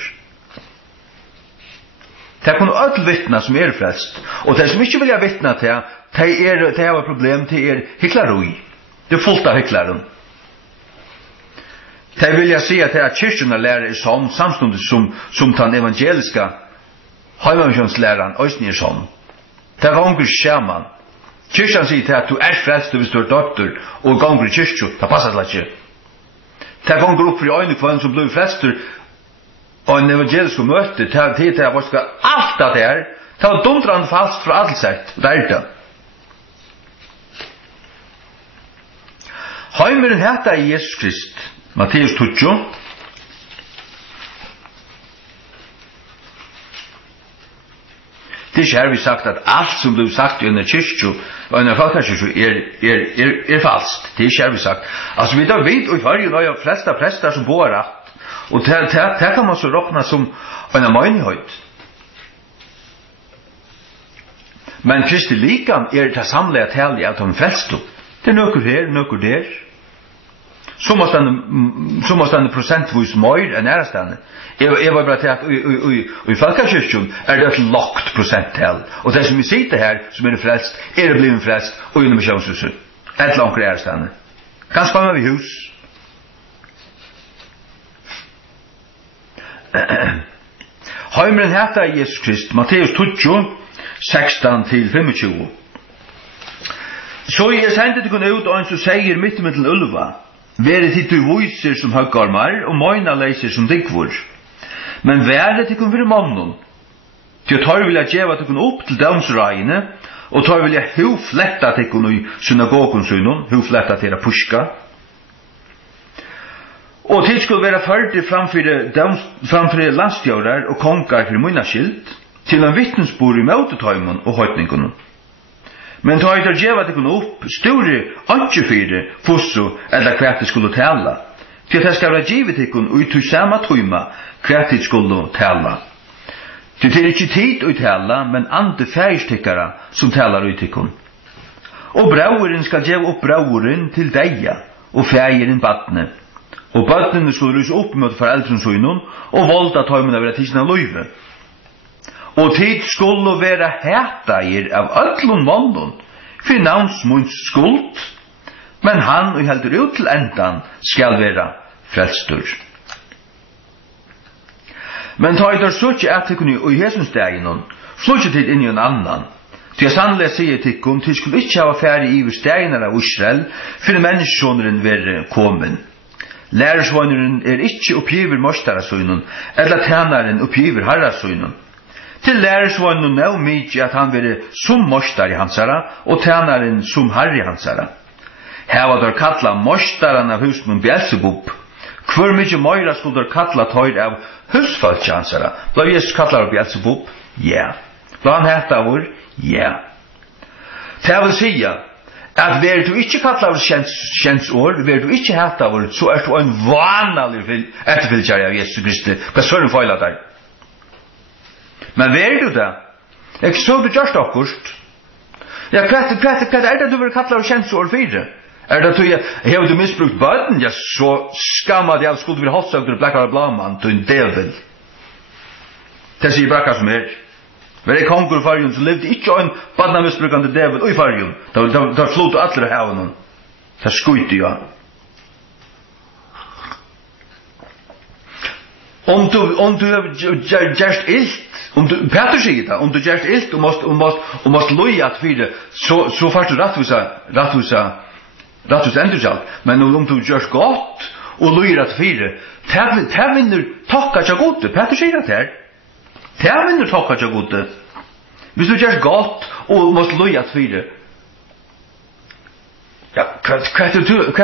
Det kunne alle vittna som er frelst. Og de som ikke vil vittna til, det er problem til hyklaroi. Det er fullt av hyklaren. Det vill jag säga till att kyrkorna lär är sån samstundes som den evangeliska heimansjonsläran östen är sån. Det gånger skämman. Kyrkan säger till att du är frälst hvis du är doktor och gånger i kyrkjo. Det passar det inte. Det gånger upp för ögonen för en som blir frälst och en evangelisk möte till att vad ska allt det är ta dumdran falskt för allt sätt. Det är det. Heimeren heter Jesus Krist. Matteus 20. Det är här vi sagt att allt som blev sagt i en kyrkjo och en folkkyrkjo är falskt. Det är här vi sagt. Alltså vi då vet och i varje dag flesta präster som bor rätt. Och det kan man så räkna som en menighet. Men Kristi likan är det samlade tal att de frälsto. Det är något här, något där. Så måste han procentvis mer än ärastande. Jag var bara till att i folkkyrkjon är det ett lågt procenttal. Och det som vi sitter här som är frälst, är det blivit frälst och inom missionshuset. Ett långt ärastande. Kanske kommer vi hus. Heimeren heter Jesus Krist, Matteus 20, 16-25. Så jag sände till kunna ut och en så säger mittemitten ulva. Været hit du voiser som höggarmar og møyna leiser som dikvor. Men været hit kun for mannen. Til tar vilja djeva til kun opp til dømsragene, og tar vilja hufletta til kun i synagogen synon, hufletta til a puska. Og til skulle være ferdig framfyrir landstjaurar og kongar for munnaskild, til en vittnesbord i møtetøymon og høytningon. Men ta ut djeva til kunne opp store antjefyre fossu eller hva det skulle tala. Til at det skal være givet til kunne ut til samme tøyma hva det skulle tala. Til det er ikke tid å tala, men andre færstikkere som talar ut til kunne. Og brauren skal djeva opp brauren til deia, og fægeren badne. Og badnene skulle ruse opp mot foreldrens øynon, og volda tøymene være tisna løyve. Og tid skulle være hætair av öllum vondun, for navnsmunds skuld, men han og heldur ut til endan skal være frelstur. Men ta i der suttje etikuni og hesumstegin, flutje tid inn i en annan. Ty sannelig sier tikkum, ty skulle ikke ha færre iver stegnar av Israel, for menneskjåneren være komen. Lærersvåneren ikke oppgiver mostarasøynun, eller tænaren oppgiver harrasøynun. Til lærersvåneren nå mykje at han være som mostar i hansara, og tænaren som harri hansara. Her var der kalla mostaran av husnum Beelzebub. Hvor mykje møyra skulle der kalla tøyr av husfalkje hansara? Bla Jesus kallar av Beelzebub? Ja. Bla han heta vår? Ja. Det vil sige, at ver du ikke kallar av kjensår, ver du ikke heta vår, så du en vanlig etterfylkjær av Jesus Kristi. Hva søren feila der? Men ver du det? Jeg så du gjørst akkurst. Ja, hva det du vil kallar av kjensår fire? Det du, har du misbrukt bøten? Ja, så skamma det av skulle vi holdt seg til blakkar blaman, du en devil. Det sier brakkar som Men jeg konger i fargen, så levde ikke en badnamisbrukande devil i fargen. Da flot alle haven. Det skuite ja. Om du gjørst ilt, Peter sier det, om du gjørst ilt og måst loja at fire, så først du rattvisa endurkjalt. Men om du gjørst godt og loja at fire, det vinner takka tja gode. Peter sier det her. Det vinner takka tja gode. Hvis du gjør godt og måtte loja at fire. Ja, hva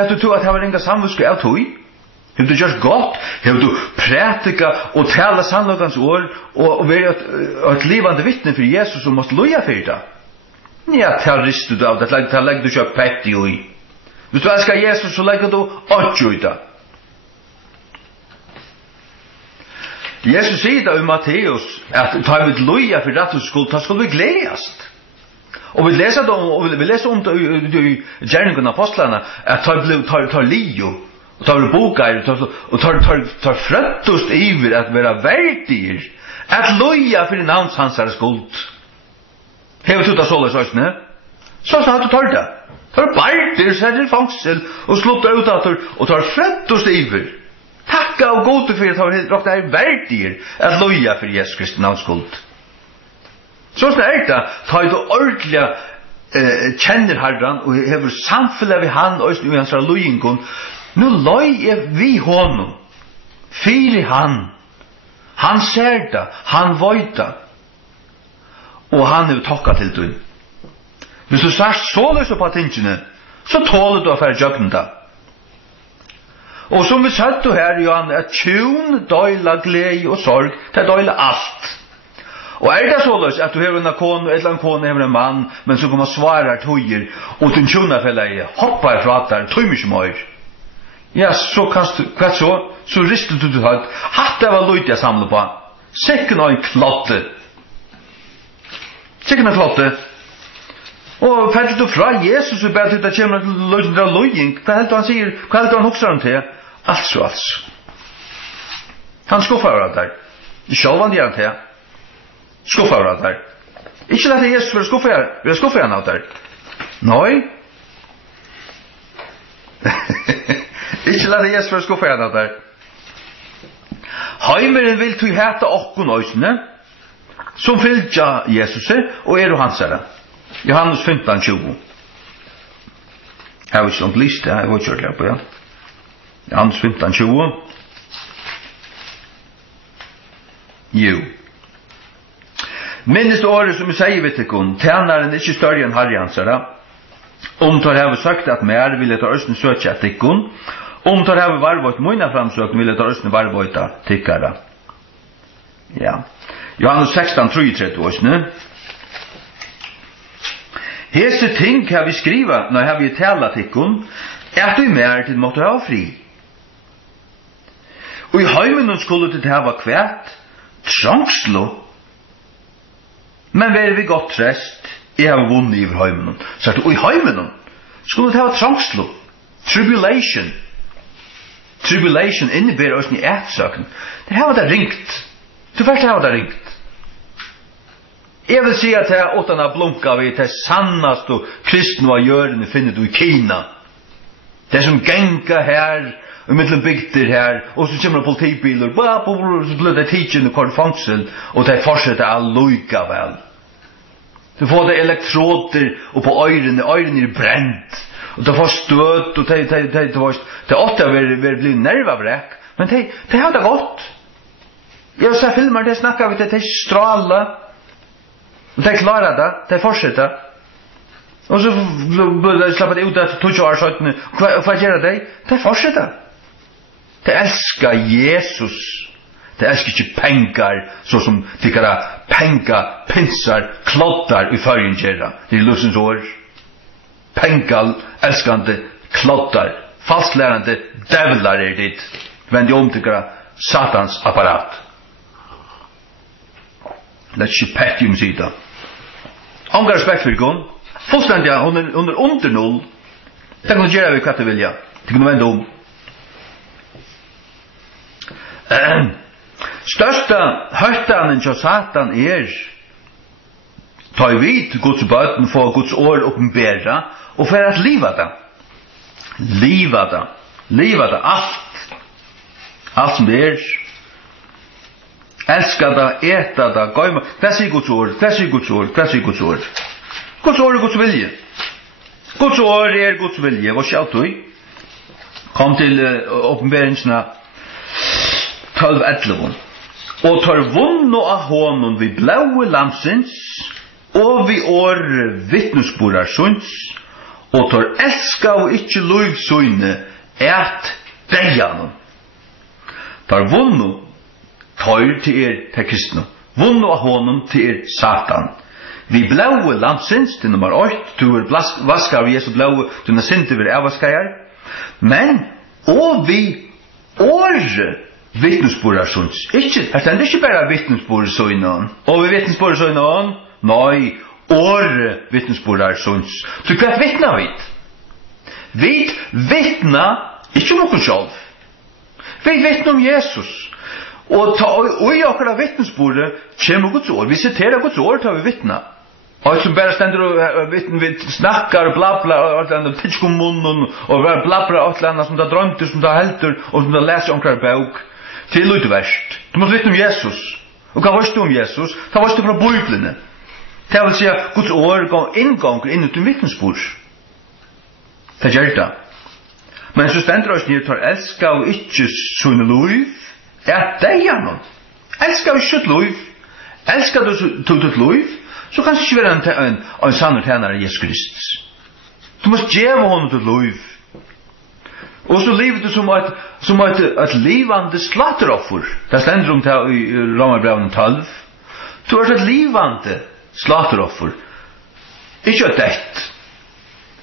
du tog at det var inga samvuske av tog? Har du gjør godt? Har du prætika og tala sannløkans år og være et livande vittne for Jesus og måtte loja for det? Ja, det rister du av det. Det legger du ikke pett i. Hvis du elskar Jesus, så legger du ikke i det. Jesus sier da i Matteus at ta vi loja for rettens skuld, da skal vi gledast. Og vi leser om det i gjerningen av apostlene at ta lio, og ta bokar, og ta frøttust iver at være verdier, at loja for navns hans skuld. Hever du det såles også, så har du tar det. Tar barter, setter fangsel, og slutter ut at og tar frøttust iver. Takka og gode for at det er verdier at loja for Jesus Kristi navns skuld. Så det, ta du ordentlig kjenner Herren og hever samfunnet ved han og i hans lojingon. Nu loj vi honom. Fyri han. Han ser det. Han vøyta. Og han er takka til du. Hvis du sier så løs på tingene, så tåler du å fære jøkken da. Og som vi satt her, Johan, at tjun, døyla, glede og sorg, det døyla alt. Og det så løs at du har en kone, et eller annet kone, har en mann, men så kommer svarer tøyer, og din tjunafelle hoppar fra der, tøy mye mer. Ja, så hva så rister du høyt, hatt det var løyt jeg samler på. Sikken av en klotte. Sikken av klotte. Og fællt du fra Jesus, og bare til det kommer til løying, hva helt han sier, hva helt han hokser han til? Altså. Han skuffar av der. Selv han gjør han til. Skuffar av der. Ikke lette Jesus for å skuffe han av der. Nei. Ikke lette Jesus for å skuffe han av der. Heimeren vil til hete okkon øysene, som fylltja Jesus og hansere. Johannes 15:20. Her var ikke langt liste, jeg var ikke hørt på, ja. Johannes 15:20. Jo. Minnes året som jeg sier vet ikke, tjeneren ikke større enn Harry hansara. Tar jeg sagt at mer vil jeg ta østen søke at ikke. Tar jeg varvått mine framsøkene vil jeg ta østen varvåta tikkere. Ja. Johannes 16:33 årsene. Hese ting har vi skriva når har vi tala tikkun, at du mer til måtte ha fri. Og i heimen skulle det ha kvært, trangslo. Men vær vi godt trest, jeg har vunnet i heimen. Så og i heimen skulle det ha trangslo. Tribulation. Tribulation innebærer oss i ætsøken. Det her var det ringt. Du først her var det ringt. Jeg vil si at jeg åttan har blunka vi til sannast og kristne og gjørende finner du i Kina. Det som genka her, og mittlen bygder her, og så kommer politibiler, så blir det tidsen og kort fangsel, og det fortsetter alluga vel. Du får det elektroder och på öronen är bränt. Och det får stöt och det åtta blir nervavräck. Men det har det gått. Jag ser filmer, det snackar vi det stråla. Och det klarar det, det fortsätter. Och så börjar släppa det ut att touch år sånt. Vad gör det? Det fortsätter. Det älskar Jesus. Det älskar inte pengar så som tycker pengar, pinsar, kloddar i förrän gärna. Det är lusens år. Pengar, älskande, kloddar, fastlärande, dävlar är dit. Vänd om tycker satans apparat. Let's you pet you sida. Om respekt för gon. Fullständigt under noll. Det kan göra vi vad du vill. Det kan vända om. Största hörtanen till Satan ta i vid Guds böten för Guds ord uppenbara och för att liva det. Liva det allt som det är. Älska det, äta det, gåma. Det är Guds ord, det är Guds ord, det är Guds ord. Guds ord är Guds vilja. Guds ord är Guds vilja. Vad ska du? Kom till uppenbarelserna 12:11. Och tar vunno av honom vid blaue lamsins och vid år vittnesbordarsuns och tar älska och icke lovsöjne ät dejan. Tar vunno tar till kristna. Vunno av honom till Satan. Vi blaue lamsins till nummer 8 du vaskar vi Jesu blaue du när synte vi avvaskar. Men och vi år vittnesbordarsuns. Det är inte bara vittnesbordarsuns. Och vi vittnesbordarsuns. Nej, år vittnesbordarsuns. Så vad vittnar vi? Vi vittnar inte om oss själv. Vi vittnar om Jesus. Och i akkurat vittnesbordet kommer Guds ord. Vi citerar Guds ord tar vi vittna. Och som bara ständer och vi snackar och blabblar och den tidskom munnen och blabblar och landa som det drömter, som det helter och som det läser omkring bok. Till utvärst. Du måste vittna om Jesus. Och vad varst du om Jesus? Det varst du från Bibeln. Det vill säga Guds ord går ingång in i vittnesbord. Det gör det. Men så ständer oss ner tar älska och icke sunne liv. Ja, det är gärna. Älska och icke liv. Älska du ditt liv. Så kan det inte vara en sann tjänare Jesus Kristus. Du måste ge honom ditt liv. Och så lever du som ett livande slatteroffer. Det ständer om det i Romarbrevet 12. Du är ett livande slatteroffer. Inte ett.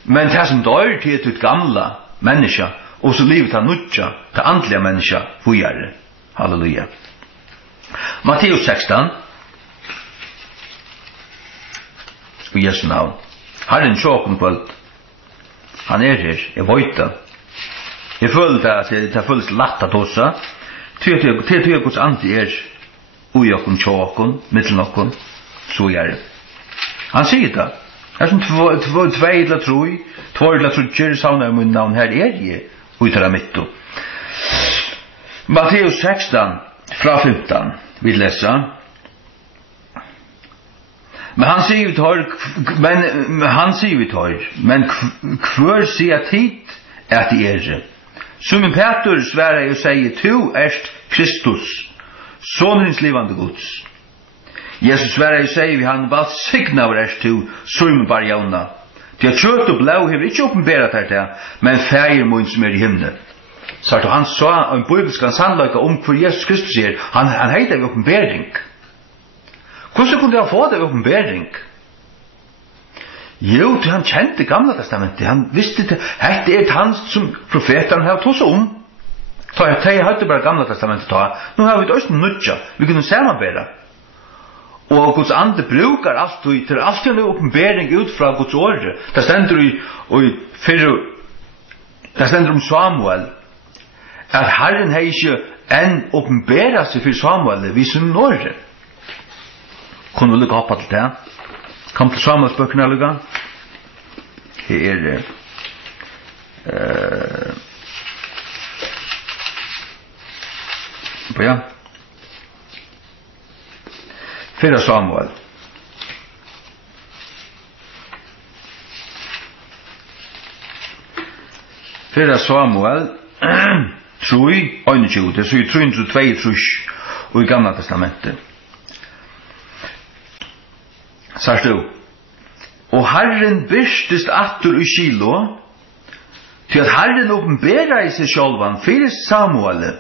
Men det som dör till ett gamla människa. Och så livet han nutja till andliga människa. Fujare. Halleluja. Matteus 16. Och Jesu navn. Herren tjåken på allt. Han är här. Jag vet det. Jag følte at det er føles latt at også. Til Guds ande er ujokken, tjåken, mittelnokken, så gjør det. Han sier det. Det er som tvei eller troi, tvoi eller troi, savner jeg min navn her er jeg, utere mitto. Matteus 16, fra 15, vi leser. Men han sier vi tar, men hver sier tid at det er. Simon Peter svärar och säger tu erst Kristus, sonens levande Guds. Jesus svärar och säger vi han valt signa av erst tu Simon Barjona. Det har kött och blå har inte uppenbarat det, men färger mun som är i himlen. Så att han sa en bibelsk sannlöka om för Jesus Kristus är, han heter vid uppenbaring. Hur kunde han få det vid uppenbaring? Jo, han kjente gamla testamentet. Han visste det. Dette er hans som profeterne har tått om. Jeg hadde bare gamla testamentet ta. Nå har vi det også nødja. Vi kunne samarbeide. Og Guds ande brukar alltid til alltid en oppenbering ut fra Guds åre. Det stender om Samuel. At Herren har ikke en oppenberet seg for Samuel vi som åre. Kunne vi lukke opp til det? Kom til Samuels bøkene, Luga. Her ja. 4 Samuel. Förra Samuel 3:21, det så ju 3:22 och i Gamla testamentet. Så stod: Och Herren byrstist attur i Shilo, till att Herren uppenbera i sig självan för Samuel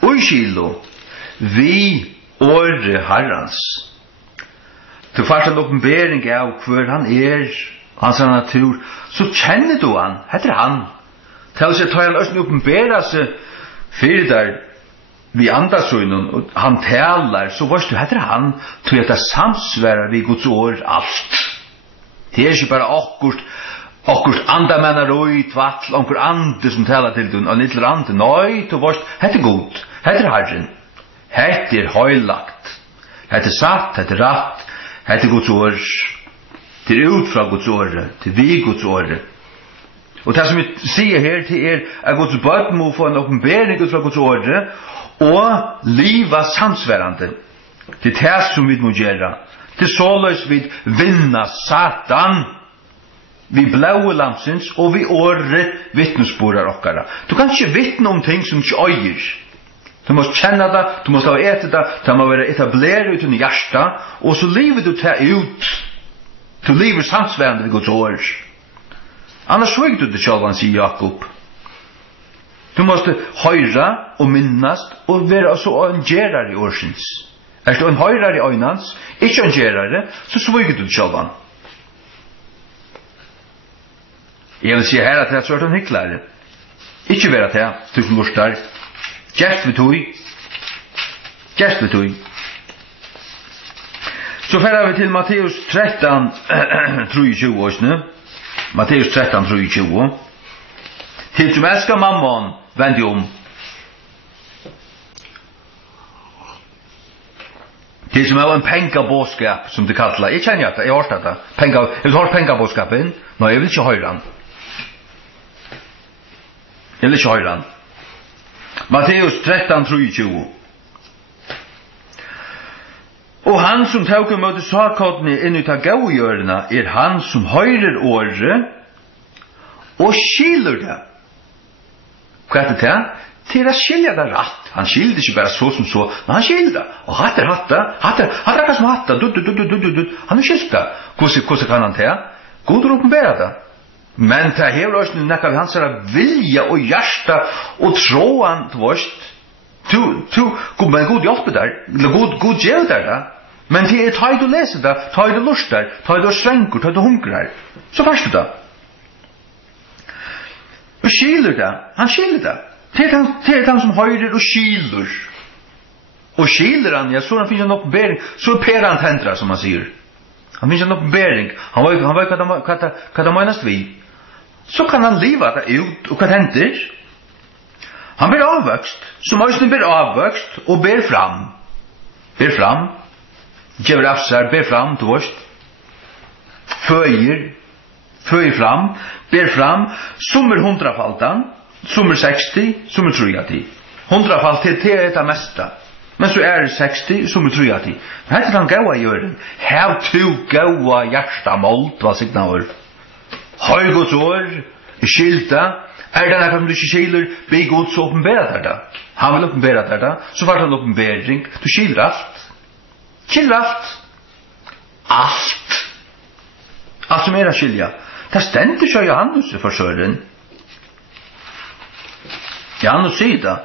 och i Shilo, vi åre Herrans. Till fast en uppenbering av hver han hans natur, så känner du han, heter han. Till sig tar han östen uppenbera sig för där vi andasöjnen, och han talar, så varst du heter han, till att det samsvärar vi Guds år allt. Det är inte bara akkurat andamennar och i tvattl, akkurat ande som talar till den, och litt ande, nej, du varst, heter god, heter Herren, heter høylagt, heter satt, heter ratt, heter Guds år, till ut fra Guds år, till vi Guds år. Och det som vi säger här till att Guds barn må få en uppenbarelse ut fra Guds år, og liva samsværande. Det det som vi må gjøre. Det således vi vinna Satan, vi blaue lamsens, og vi åre vittnesborar okkara. Du kan ikke vittne om ting som ikke øyer. Du må kjenne det, du må slå ete det, det må være etableret ut i hjertet, og så livet du tar ut. Du liver samsværande ved Guds år. Annars svig du det sjálvan, sier Jakob. Du måste höra och minnast och vara så en gerare i årsins. Är du en höjrare i ögnans, inte en gerare, så sviger du självan. Jag vill säga här att det är svårt en hycklare. Inte vara det, du som lustar. Gäst vi tog. Så färdar vi till Matteus 13, 3:20 års nu. Matteus 13, 3:20. Till som älskar mammon, vänd om. Till som har en pengabåskap, som det kallar. Jag känner det, jag har hört det. Jag har pengabåskapen, men jag vill inte höra den. Jag vill inte höra den. Matteus 13, 3:20. Och han som tog emot sakkottene inn ut av gågjørene han som høyrer året og skiler det. Hva det? Til å skilja det rett. Han skilder ikke bare så som så, men han skilder det. Og hatter, hva som hatter, han skilt det. Hvordan kan han til? God å åpenbære det. Men til hever også nekka vi hans vilja og hjärsta og tråan til vårt. Men god hjelper der, god gjør der da. Men det er tar du leser det, tar du lust der, tar du svenker, tar du hunkrar. Så først du det. Og skiler det, han skiler det. Det han som høyrer og skiler. Og skiler han, ja, så han finner en oppbering, så per han tendra, som han sier. Han finner en oppbering, han vet hva det menes vi. Så kan han liva det ut, og hva henter? Han blir avvöxt, som Øystein blir avvöxt, og ber fram. Ber fram, gjør afsar, ber fram, du vet. Føyer fram, ber fram, summer 100-faltan, summer 60, summer 30. 100-falt til det mesta. Men så det 60, summer 30. Men det han gaua gjør den. Have to gaua hjertamålt, hva signaver. Høygods år, skilta, det noe som du ikke skiler, be Gud så åpenbæra det. Han vil åpenbæra det, så var det en åpenbæring. Du skiler alt. Skiler alt. Alt. Alt som a skilja. Det stender seg Johannes for søren. Johannes sier det.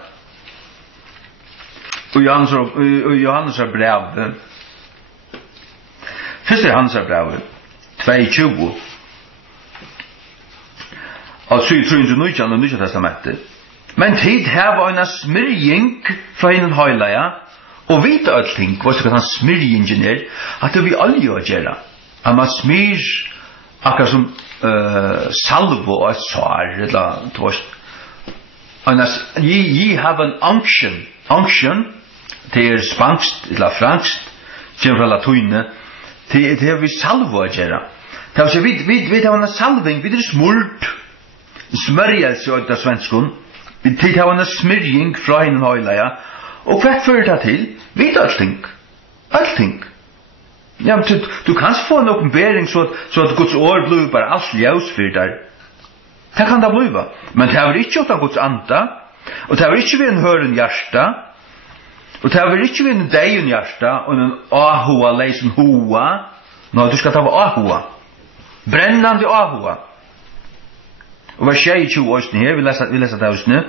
Og Johannes er brev. Først Johannes er brev. 2:20. Og 3:19 og Nya testamentet. Men tid her var en smyrjing fra henne høyleia, og vite allting, hva skal han smyrjingen at det vi alle gjør gjøre. At man smyr akkurat som salvo og et svar, eller tvorst. Ye have an unction. Unction, det spanskt, eller franskt, kjem fra latuine, det vi salvo å gjøre. Det vil si, vi har en salving, vi smurt, smörjelse av det svenskon. Vi tittar en smyrjing fra henne høyleia. Og hva fører det til? Vet allting. Allting. Ja, men du kan få en åpenbering så at Guds år blir bare alt ljøs for deg. Det kan det bliva. Men det var ikke utan Guds anda, og det var ikke ved en høren hjärsta, og det var ikke ved en deien hjärsta, og en ahua leisen hoa. Nå, du skal ta på ahua. Brennande ahua. Og vers 22 årsene her, vi leser det årsene.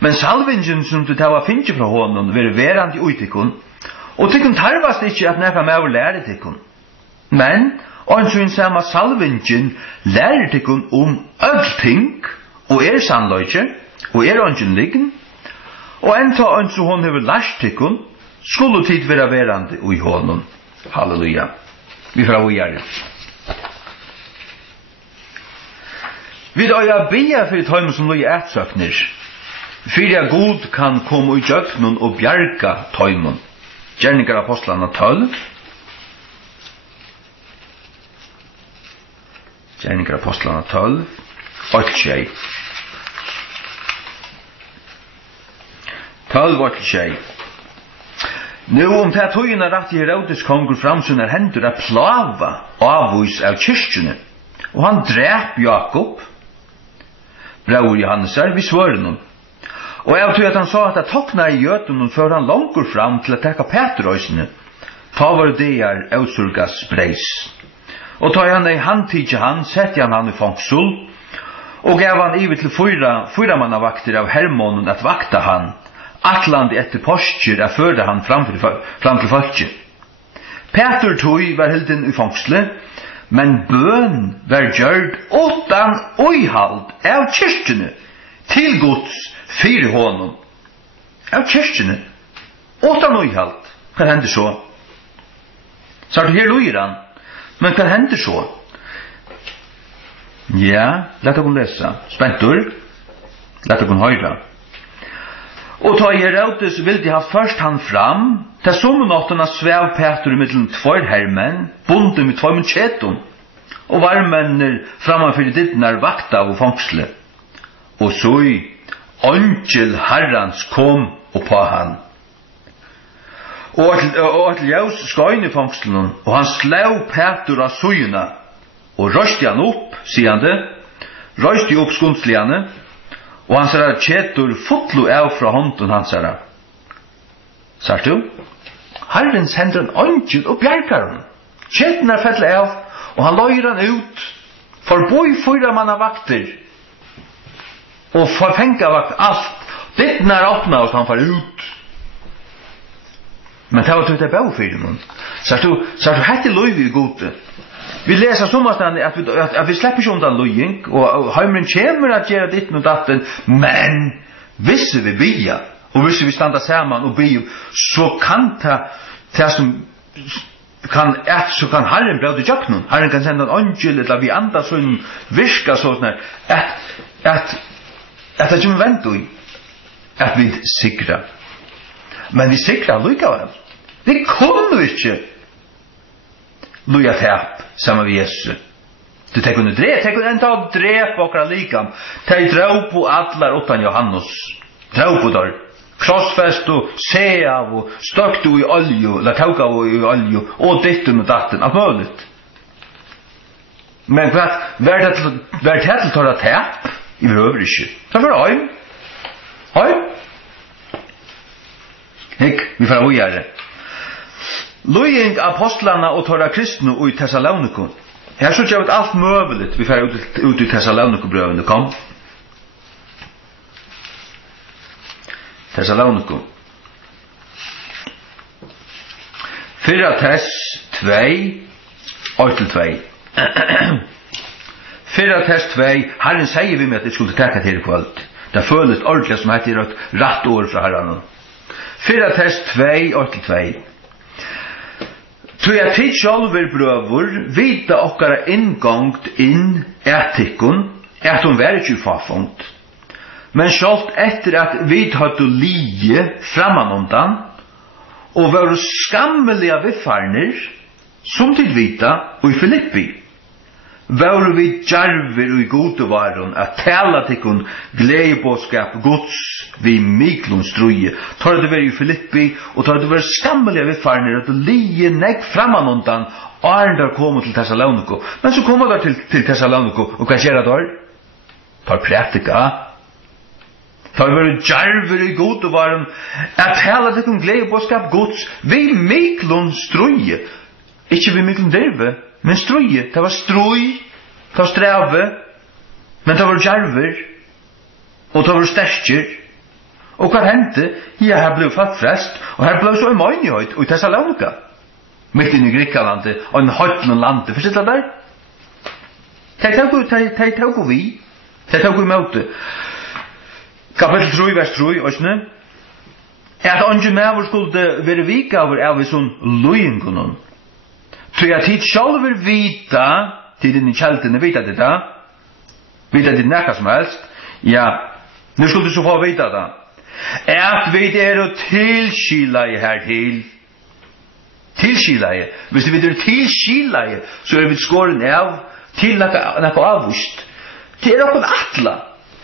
Men salvingen som du tar finnes fra hånden, vil verand i utikon, og tikkun tarvast ikke at nekka med å lære tikkun. Men, og en samme salvingen lærer tikkun allting, og sannløyke, og åndsynligen, og enta så hon hever lært tikkun, skulle tid være verand i hånden. Halleluja. Vi får av gjøre. Vi da bia for tøymen som løy etsøkner, fyrir jeg god kan komme i jøknen og bjerga tøymen. Gjerningar apostlene 12. Gjerningar apostlene 12. 8. 12. Nu det tøyene rett i Herodes konger framsunner hendur a plava avvis av kyrkjene, og han drep Jakob, braur Johannes vi svøren hon. Og jeg tror at han sa at jeg tokna i jøten og før han langur fram til å tekka Petrøysene, ta var det er utsurgas breis. Og ta han i handtidje han, sette han i fangsel, og gav han ivet til fyra mannavakter av Hermonen at vakta han, atland etter postjer er førde han fram til folket. Peter tog var hilden i fangslet, men bøn var gjørd utan oihald av kyrkjene til Guds fyrir honom. Av kyrkjene utan oihald. Hva hender så? Så er det her lujer han. Men hva hender så? Ja, lett å kunne lese. Spentur. Lett å kunne høyre. Og ta Herodes ville de ha først han fram, til sommernattene svev Peter i middelen tvær hermen, bundet med tvær kjeton, og varmenner framfor dittnar vakta av fangsle. Og så angel Herrans kom oppa han. Og at ljøs skøyne i fangslen, og han slå Peter av søyene, og røste han opp, sier han det, røste opp skundsligene, og han sier at kjetur fotlo av fra hånden han sier. Sier du? Herren sender en angel og bjerker han. Kjetun fettlet av, og han løyer han ut, for boi 4 mannavakter, og for pengavakt alt. Ditten åpnet og han får ut. Men det var tøyt jeg bau fyrir noen. Sier du, hette løy vi gode. Vi leser sommerstande at vi slipper ikke undan løying, og heimren kommer at gjøre ditten og datten, men hvis vi bia, og hvis vi standa saman og bia, så kan det som så kan Herren brøde jøknen. Herren kan sende en angel, eller vi andar sånn virka sånn at det kommer vent i at vi sikra. Men vi sikra lykkevel. Vi kunne ikke luja tap sammen med Jesus. Du tenker kunne enda drepe okra likam. De drau på atlar utan Johannes. Drau på der. Krossfest og se av og støkte i olje, eller tauka i olje, og ditten og datten, alt muligt. Men hva er det til tåra tap? I behøver ikke. Det er for Høy. Hikk, vi får å gjøre. Løying apostlene og tåra kristne i Thessalonikon. Her så gjør vi alt mulig. Vi får ut i Thessalonikon-brøvene. Kom. Thessalonikon. 4 Tess 2, 8-2. 4 Tess 2, Herren sier vi med at det skulle tekka til i kvöld. Det føles ordentlig som heter et rett år fra Herren. 4 Tess 2, 8-2. Så jeg tid sjálfur brøver vita okkara inngangt inn etikkun, at hun var ikke fafungt. Men sjálft etter at vi hadde lije framanondan, og var skammelige vifarner, som til vita, og i Filippi, var vi djarver og i gode varon, at tala tikkun gledebåskap Guds vi miklun struje. Tar det var i Filippi, og tar det var skammelige vifarner, at lije negg framanondan, og der kom til Thessaloniko. Men så kom der til Thessaloniko, og hva skjer det der? tar pratika, tar var djarver i god och var att hela det kun glädje boskap gods, vi miklon struje, inte vi miklon derve, men struje, det var struj, det var sträve, men det var djarver, och det var stärker, och vad hände? Ja, här blev fattfräst, och här blev så en mönjighet, och i Thessalonika, mitt in i Grekland, och en höjtlen land, förstår du där? Det tog vi, det tog vi emot det. Kapitel 3, vers 3, och nu, at onge mever skulle være vikaver av sån løyengunnen. Så at hit sjálfur vita, til den i kjeltene vita det da, vita det nekka som helst, ja, nu skulle du så få vita da, at vi og tilskilaje hertil. Tilskilaje. Hvis vi tilskilaje, så vi skåren av til nekka avvust. Det okken atla.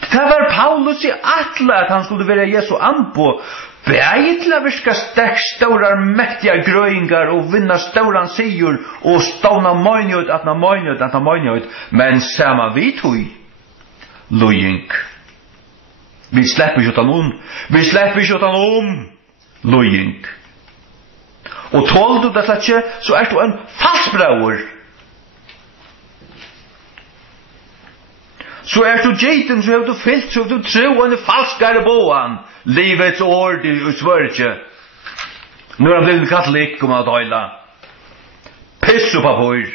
Det var Paulus i atla at han skulle være Jesu anpå, bæg til å virka stora mäktiga gröingar og vinna stora sigur og ståna møgnjøt, men sama vi tog løying. Vi slipper ikke utan løying. Og tål du det ikke, så du en falskbrauer. Så du jeten, så du fyllt, så du tro en falskare boan. Livets ord i Sverige. Nu har han blivit katolik, kommer att höjla. Pissu på hör.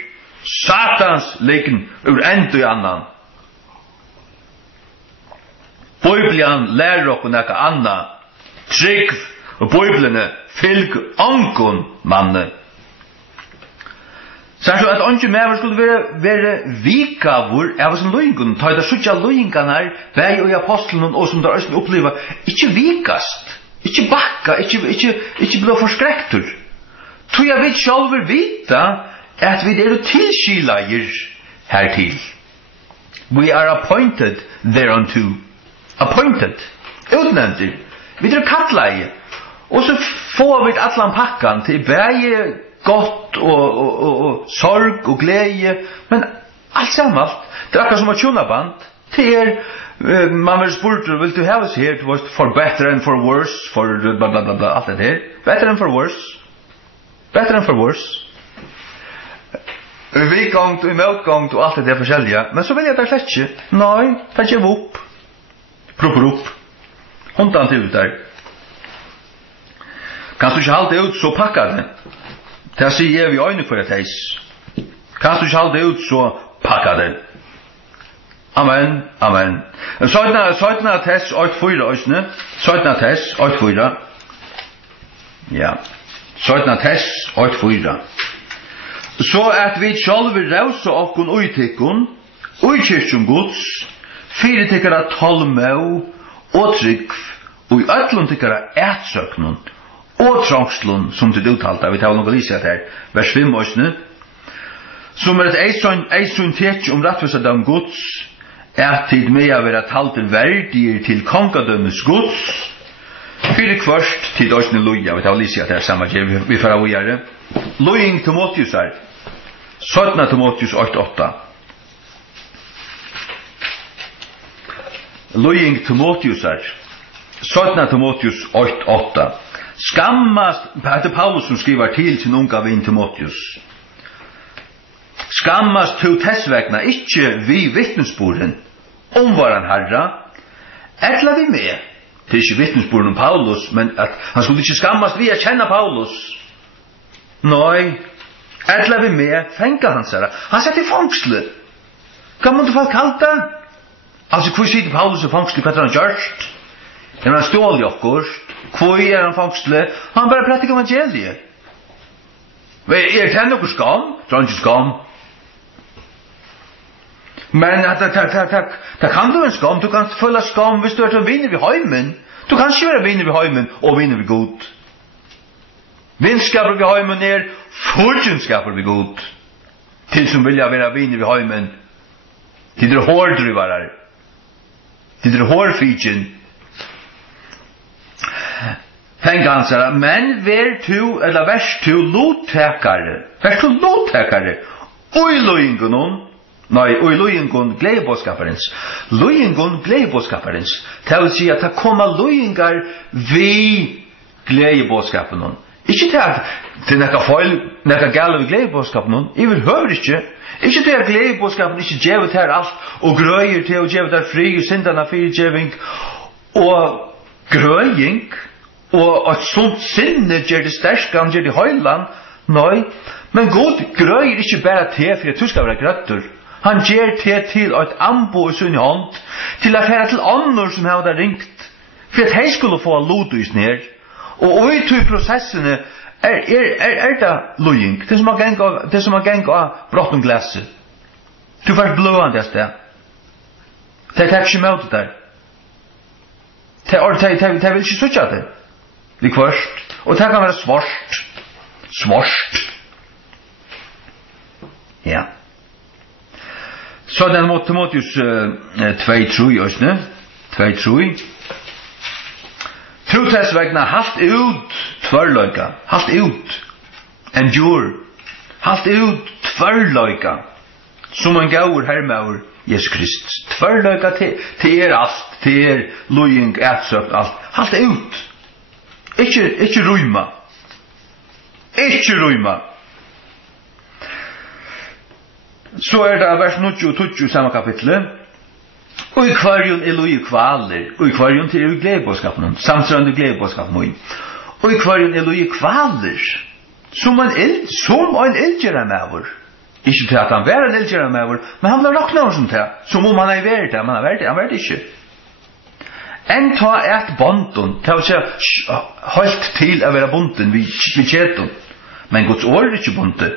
Satans liken ur änd och annan. Bibeln lär oss något annat. Trygg och Bibeln fylg ankon mannen. Så att onge mer skulle vara vikavur av som løyngun, ta det suttja løynganar, vei og i apostelen og som der østen oppleva, ikkje vikast, ikkje bakka, ikkje blå forskrektur. Tror jeg vi sjálfur vita at vi tilskilager hertil. We are appointed thereunto. Appointed. Utnevntir. Vi kattleie. Og så får vi allan pakkan til vei gott og sorg og glede, men alt sammen, det akkurat som et tjonaband, det man vil spørre, vil du have us here for better and for worse, for bla bla bla bla, alt det her, better and for worse, vikongt og motgångt og alt det der forskjellige, men så vil jeg det slett ikke, nei, det kommer opp, propper opp, hundan til ut der, kan du ikke halte ut, så pakka det, det sier vi øyne for et heis. Kan du ikke halde det ut, så pakka det. Amen, amen. Søytna tess, 8-4, øysene. Søytna tess, 8-4. Ja. Søytna tess, 8-4. Så at vi sjálfur rausa okkun uitikkun, uikirkjum Guds, fyrir tikkara tolmau, og trygg, og i öllum tikkara ætsøknun, og trangslun, som til uttalta, vi tar noe lyset her, vers 5 også, som et eisund tekj rattvisa dem Guds, tid med å være talter verdier til kongadømmes Guds, fyrir kvørst tid også loja, vi tar lyset her samme, vi får av å gjøre. Lojing Timotheus her, 17 Timotheus 8-8. Lojing Timotheus her, 17 Timotheus 8-8. Skammast, det Paulus som skriver til sin unga vin Timotheus. Skammast to tessvegna, ikkje vi vittnesboren, varan herra, etla vi med. Det er ikkje vittnesboren om Paulus, men at han skulle ikkje skammast vi å kjenne Paulus. Nei, etla vi med, fenga hans herra. Han sett i fangsle. Kan man ikke få kalt det? Altså, hvor sitter Paulus i fangsle, hva er han gjørst? Er han stål i okkurst? Hvor er han fangsle? Han bare prater evangeliet. Er det noe skam? Det er ikke skam. Men det kan du en skam. Du kan føle skam hvis du er vinner ved heimen. Du kan ikke være vinner ved heimen og vinner ved god. Vinskaper ved heimen er fortjenskaper ved god. Til som vilja være vinner ved heimen. Til det hårdrivarer. Til det hårfitjen. Fenga han sier, men vers to lottekare, oi loingunon, Nei, og løyengon gledebådskaparens. Løyengon gledebådskaparens. Det vil si at det kommer løyengar vi gledebådskapen. Ikke til at det er nekka feil, nekka gale ved gledebådskapen. Jeg vil høre ikke. Ikke til at gledebådskapen ikke gjever til alt, og grøyer til å gjever til fri, og syndana frigjeving, og grøying, og et sånt sinne gjør det sterskene, gjør det høyland. Nei, men God grøyer ikke bare til for at du skal være grøtter. Han gjør til et ambo i sin hånd, til at fære til andre som har det ringt, for at de skulle få lodus ned. Og i to prosessene er det løying, det som har gang av brott om glasset. Du får blående et sted. Det er ikke med det der. Det vil ikke suttje det. Det kvørst. Og det kan være svart. Svart. Ja. Så den mot Timotheus 2:3 også, 2:3. Trotess vegna halt ut tvørløyka, halt ut, endure, halt ut tvørløyka, som en gaur hermaur Jesus Krist. Tvørløyka til alt, til løying, ætsøkt, alt. Halt ut. Ikke røyma. Ikke røyma. Så er det vers 9 og 20 samme kapitlet. Og i kvarjon er løye kvaler, og i kvarjon til er gledebådskapen, samsrande gledebådskapen. Og i kvarjon er løye kvaler, som en eldgjera mever. Ikke til at han var en eldgjera mever, men han var råkna om sånt her, som om han er vært det, men han var det ikke. En ta et bonden, til å si, holdt til å være bonden vid kjeton, men Guds år er ikke bondet.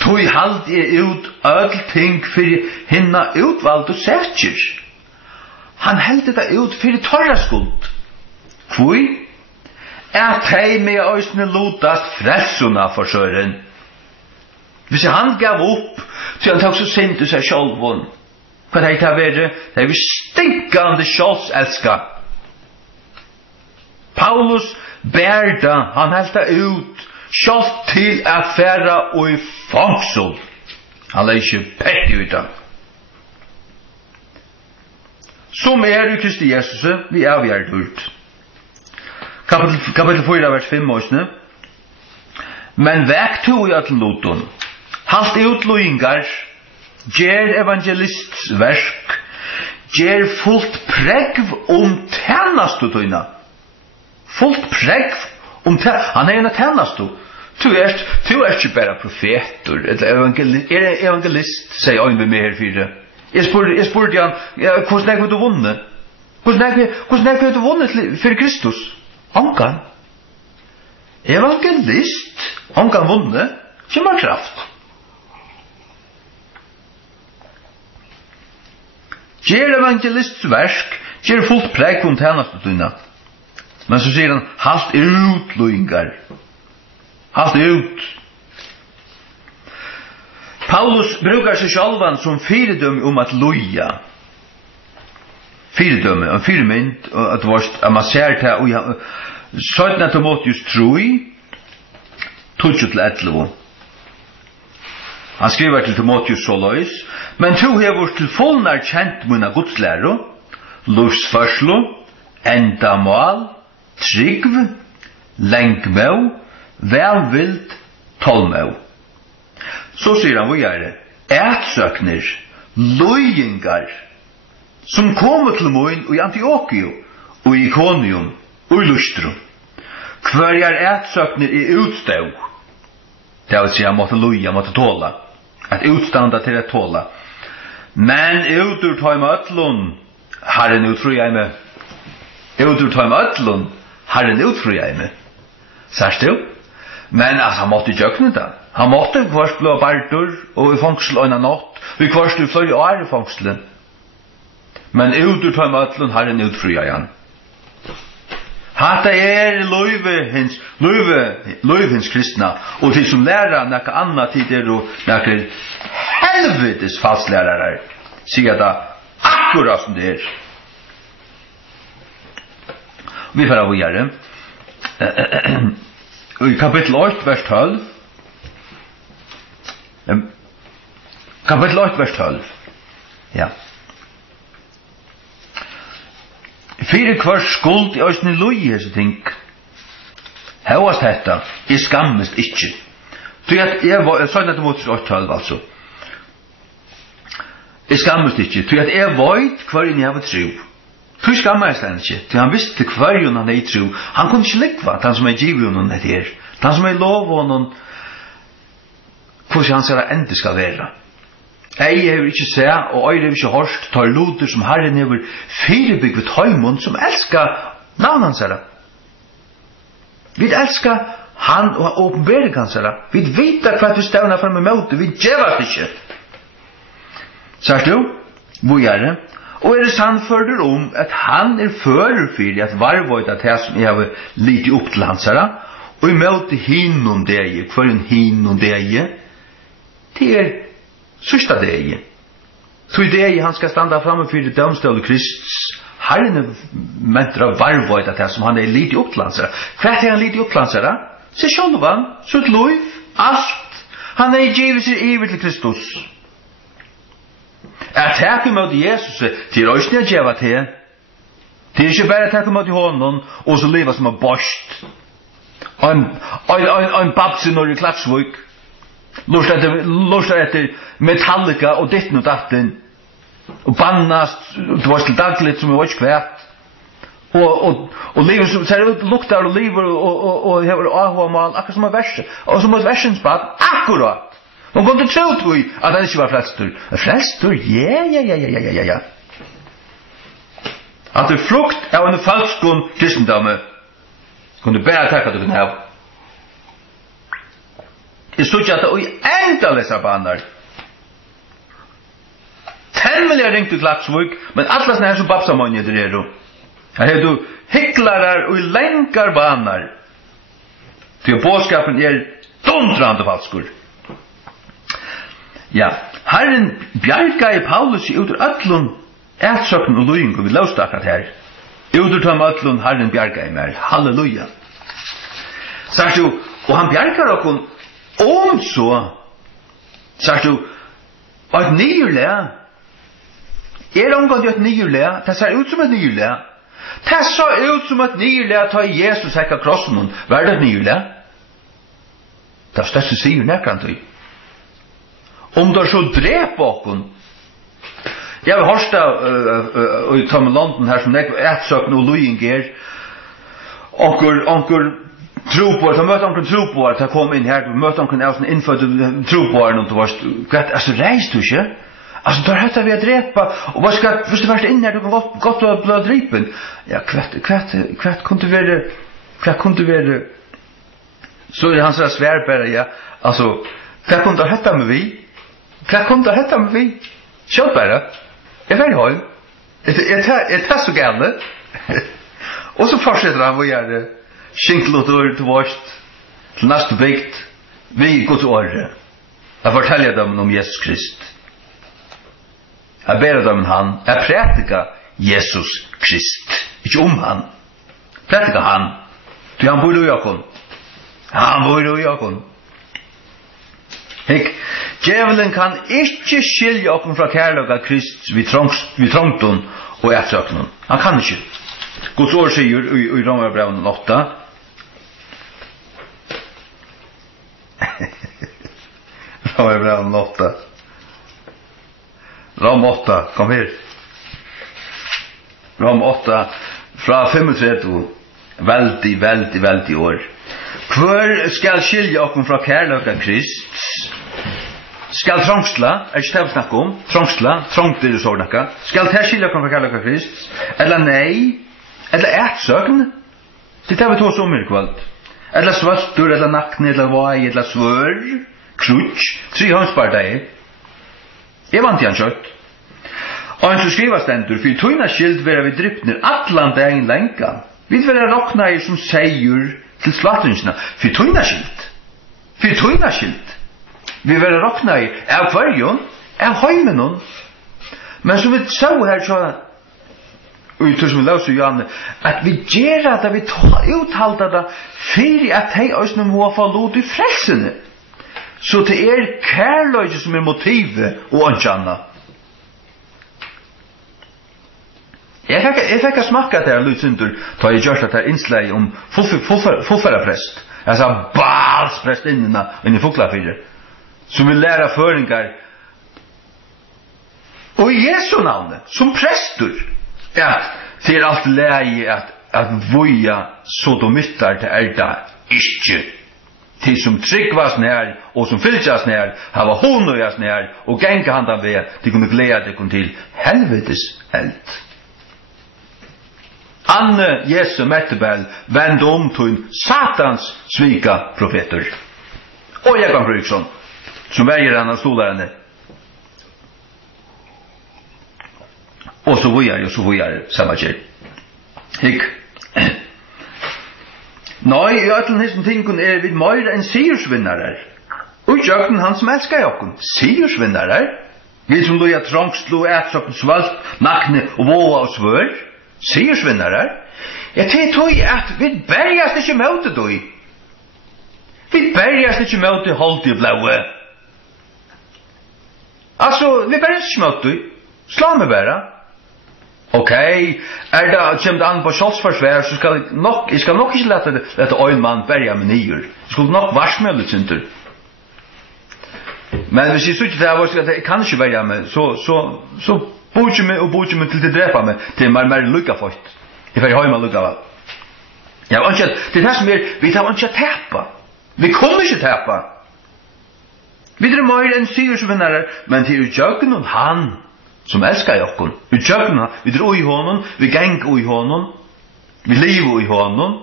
Tui halt ut öll ting fyrir hinna utvaldu setjir. Han heldur det ut fyrir torra skuld. Kvui? Hei med òsne lutast frelsuna for søren. Hvis han gav opp, så han tok så sint seg sjálvun. Hva det er verre? Det er vi stinkande sjálvselska. Paulus berda, han heldur det ut sjálft til at færa og i fangsel. Han er ikke pekk ut av. Som er i Kristi Jesus, vi er ut. Kapitel 4, vers 5 også. Men vek to i at loton. Halt ut loingar, gjer evangelists verk, gjer fullt pregv tjennastu tøyna. Fullt pregv han er en tjennastu. Du er ikke bare profeter, eller evangelist, sier øyne med her fire. Jeg spurte han, hvordan er det du vunnet? Hvordan er det du vunnet for Kristus? Ankan. Evangelist, ankan vunnet, kommer kraft. Gjer evangelists verk, gjer fullt preg om tjenestutuna. Men så sier han, halt ut, loingar. Halt ut. Paulus brukar seg sjálvan som fyrdømme om at loja. Fyrdømme, en fyrmynd, at man ser til, 17. Timotheus 3, 12-11. Han skriver til Timotheus så løys, men to hever til fullnar kjent munna godslæro, lufsførslo, endamål, trygv, lengmau, velvild, tolmau. Så sier han videre, ætsøkner, løyingar, som kommer til moin i Antiochio, og i Iconium, og i Lustrum. Hverjar ætsøkner i utstau. Det vil si, han måtte løya, måtte tåla. At utstanda til å tåla. Men utur tøym ötlun, Herren utfri jeg med. Utur tøym ötlun, Herren utfri jeg med. Særst du? Men altså, han måtte gjøkne det. Han måtte først bli bardur, og i fangsel øyna natt, og i først i flere år i fangselen. Men utur tøym ötlun, Herren utfri jeg han. Hatta løyve hins kristna, og til som lærer nekka anna tider og nekka helvetes falslærere, sier det akkurat som det er. Vi får av å gjøre. I kapittel 8, vers 12, Kapitel 8, vers 12. Ja. Fyrir hver skuld I òsne lui hese ting. Hevast hetta, I skammest ikkje. Så jeg sa det mot 8-12 altså. Jeg skammest ikkje, så jeg veit hver inn jeg var tro. Så skammest han ikkje, så han visste hver inn han er tro. Han kunne ikke likva, han som er givet honom et her. Han som er lov honom, hvordan han ser enda skal være. Jeg har ikke se, og jeg har ikke hørt, tar loter som Herren hever firebygget høymon, som elskar navn hans herre. Vi elskar han og åpenbering hans herre. Vi vita hva vi stevner frem i møte, vi djevar det ikke. Sagt du, hvor er det? Og det sannfører at han fører for at varvøyt at det som jeg har lite opp til hans herre, og I møte hinnom deg, hver en hinnom deg, det sørsta deg. Så I deg han skal standa framme for det dømstøle Kristus. Herren mentra varvøyt at det som han lite opp til hans herre. Hva han lite opp til hans herre? Se sjølvan, sutt lov, alt. Han givet seg iver til Kristus. At takke mot Jesus til røysene djeva til. Det ikke bare takke mot honom og så leva som borst. En babse når I Klaksvøk. Lortar etter Metallica og ditten og datten. Og bannast, det var til dagligt som var ikke kvært. Og livet som ser ut luktar og liver og hever ahoamal akkurat som verset. Og som versens bad, akkurat. Man kunne tro tog at han ikke var frelstur. Frelstur? Ja. At det frukt av en falskun kristendomme kunne bare takka du kunne ha. Jeg stod ikke at det er enda lesar banar. Temmelig ringt til Klaksvøk, men alla sånne her som babsamonje der er du. Her har du hyklarar og lengar banar. Til bådskapen dundrand falskur. Ja, Herren bjarga I Paulus ut ur öllun ætsøkn og løying, vi løste akkurat her. Ut ur tom öllun Herren bjarga I mer. Halleluja. Sagt du, og han bjargar okkun så, sagt du, og et nyrlega, omgått et nyrlega, det ser ut som et nyrlega. Det så ut som et nyrlega ta Jesus hekka krossen, var det et nyrlega? Det største sier nekrant du. Om du så drep okkun, jeg har hørt det i Tom London her som ætsøkn og løyinger, onkur trupår, ta møtte onkur trupår, ta kom inn her, møtte onkur av sånn innfødde trupår, og du var altså reist du ikke? Altså, du har hørt vi drepa, og hvis du var inn her, du kan godt bli dripen. Ja, hvert kunne du være, så han så sværbæra, ja, altså, hva kunne du hørt med vi? Hva kunne du hørt med vi? Kjøp bare, jeg er veldig høy. Jeg tar så gale. Og så fortsetter han å gjøre det. Skinklotor til vårt, til neste bygd, vi går til året. Jeg forteller dem om Jesus Krist. Jeg ber dem han. Jeg prætika Jesus Krist. Ikke om han. Prætika han. Du han bor i Jakon. Han bor i Jakon. Hikk, djevelen kan ikke skilje okken fra kærløk av Krist vi trångton og ætsøknon. Han kan ikke. Guds ord sier i Romerbrevet 8. Romerbrevet 8. Rom 8, kom her. Rom 8, fra 35, veldig år. Hvor skal skilje okken fra kærløk av Krist? Skal trångsla, ikke det vi snakker om, trångsla, trångt det så nakka. Skal det skilje okken fra kærløk av Krist? Eller nei? Eller ætsøkn? Det vi tog så mye kvalt. Eller svøstur, eller nakne, eller vai, eller svør, krutsk, 3 håndsparteier. Jeg vant igjen kjøtt. Og han så skriva stendur, for tøyna skild vera vi drypner atlan dagen lenka. Vi vera rokna som seier til slatringsna, for tøyna skild. For tøyna skild. Vi vera rokna av kvarjon, av heimenon. Men som vi så her så, og i tørs vi laus og Janne, at vi gjerra det, vi uthalda det, fyrir at hei òsnum hoa fall ut i frelsene. så det kärlöjde som motivet och inte annat. Jag fick smaka det här lutsintur då jag gjort det här inslag om fuffärapräst. Alltså balspräst in i Fuglafyrir. Som vill lära föringar. Och i Jesu namn, som prästor. Ja, det är alltid läge att voja sodomittar till ärda inte. Till som tryggvas när och som fyljas när, hava honöjas när och gänga handan ved, de kunde glädja dig till helvetes eld. Anne Jesu Mettebel vände om till Satans svika profeter. Och Jakob Fryksson, som väger han av stolaren. Och så vojar samma tjej. Hick. Nej, i ötlen hisson tingun vi mer enn sigursvinnare. Og jöknen han som elskar jokken. Sigursvinnare. Vi som loja trångslo, ätsokken, svalt, nakne og våa og svør. Sigursvinnare. Jeg tog at vi bergast ikke møte doi. Vi bergast ikke møte holdt i blaue. Altså, vi bergast ikke møte doi. Slå meg bare. Okej, det kommer an på kjolsforsvær, så jeg skal nok ikke lette øyn man berga med nyer. Jeg skulle nok varsme med litt synder. Men hvis jeg synes ikke det er jeg kan ikke berga med, så bor ikke meg til det drepa meg, til meg mer lukka fort. Jeg får høyma lukka vel. Ja, det er det som vi tar ikke tæpa. Vi kommer ikke tæpa. Vi er mer enn sygersvinnere, men til utjøkken og han, som elskar jokkon. Vi tjögna, vi drar i honom, vi gäng i honom, vi lever i honom,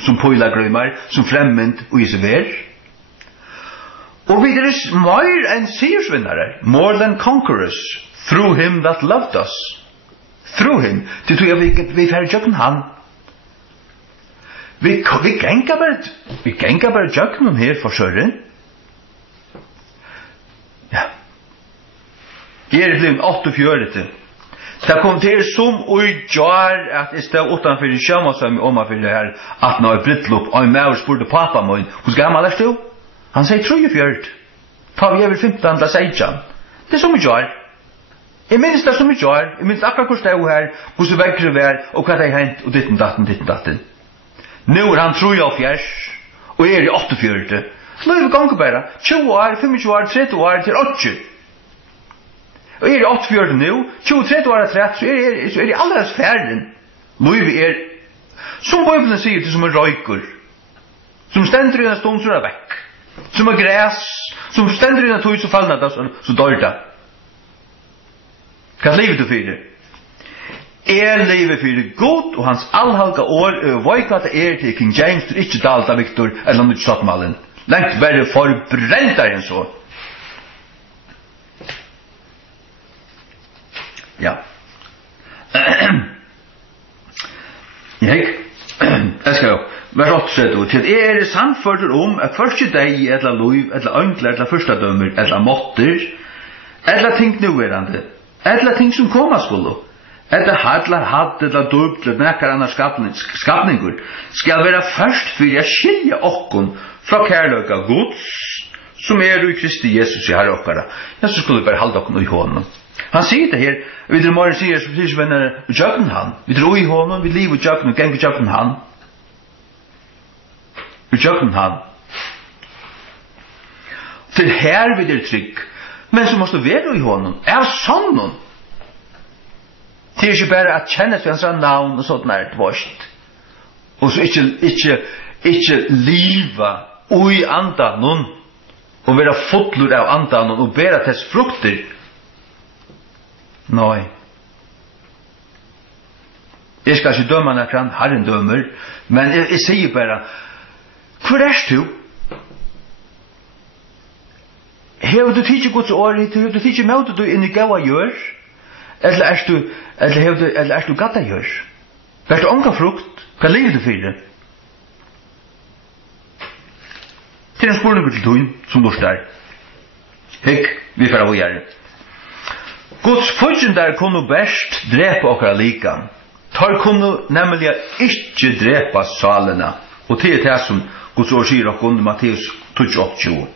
som pojla grömmar, som främmend och isver. Och vi drar mer än sigursvinnare, more than conquerors, through him that loved us. Through him, det tror jag vi färre tjögna han. Vi gänga bara tjögna här för sörren. Ja. Blev 48. Det kom till som jar att det stod utanför i Sjömasam om för det här att när brittlopp och en spurte pappa min hur gammal är du? Han säger 34. Ta vi över 15 där säger han. Det är som jar. Jag minns det som jar. Jag minns akkurat hur stod här, hur så väckre var och vad det hänt och ditten datten. Nu han tror jag fjärs och är i 48. Löv gånger bara. 20 år, 25 år, 30 år till 80. Og i 84 nu, 23 år etter så er det alldeles ferden. Løyve som Bibelen sier til som en røyker, som stender i en stund så er det vekk, som er græs, som stender i en tog så faller det, så dør det. Hva er livet du fyrer? Livet fyrer god, og hans allhalga år, hva det til King James, til ikke Dalta Victor, eller noe Stottmalen. Lengt verre forbrent enn så. Ja. Jeg skal jo være rått sett ut til sannførter om at første deg eller lov, eller ønkler, eller første dømmer, eller måtter, eller ting nuverande, eller ting som kommer skulle, eller hatt, eller døpt, eller nekker andre skapninger, skal være først for jeg skilje okkon fra kærløk av Guds, som i Kristi Jesus i herre okkara. Ja, så skulle vi bare halde okkon i hånden. Han sier det her, vi drar morgen sier som sier venner, vi jøkken han. Vi drar i honom, vi liv og jøkken, og geng vi jøkken han. Vi jøkken han. Til her vi drar trygg, men så måste vi være i honom, sånn. Det ikke bare at kjennes vi hans navn og sånt nært vårt. Og så ikke liva ui andan og være fotler av andan og bæra tess frukter. Nei. Jeg skal ikke døme når Herren dømer, men jeg sier bare, hvor du? Har du tidlig Guds år, har du tidlig møte du inn i gaua gjør? Eller du gata gjør? Er du ånga frukt? Hva lever du for det? Til en spørning til tøyen, som du står. Hikk, vi får av å gjøre. Guds fyrtjendar kunne best drepa okkara likan. Tar kunne nemlig ikke drepa salena. Og til det som Guds ord sier okkar under Matteus 28.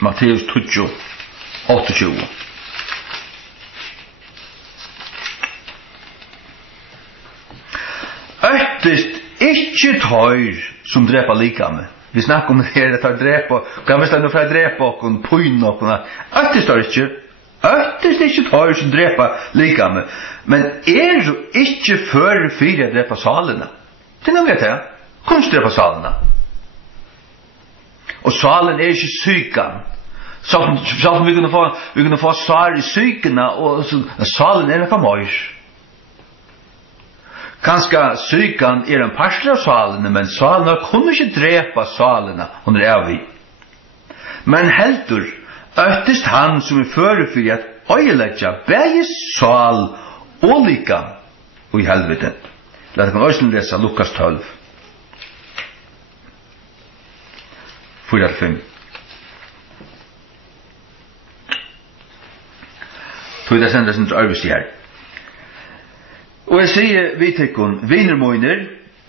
Matteus 20, 28. Öttest ikke tøyr som drepa likame. Vi snakker om det her, det tar drepa, kan vi stå for å drepa okken, poin okken, öttest ikke tøyr som drepa likame, men ikke før fire drepa salene. Det er noe jeg til, kunst drepa salene. Og salen ikke sykan. Så vi kunne få svar i sykene, og salen noe møyr. Kanskje sykan en parster av salene, men salene kunne ikke drepa salene under vi. Men heldur, øttest han som fører for at øyelegger begge sal og lika og i helvete. La dere også lese Lukas 12. 4-5. Tog det sender sin arbeid her. Og jeg sier vi tekkun, vinermoiner,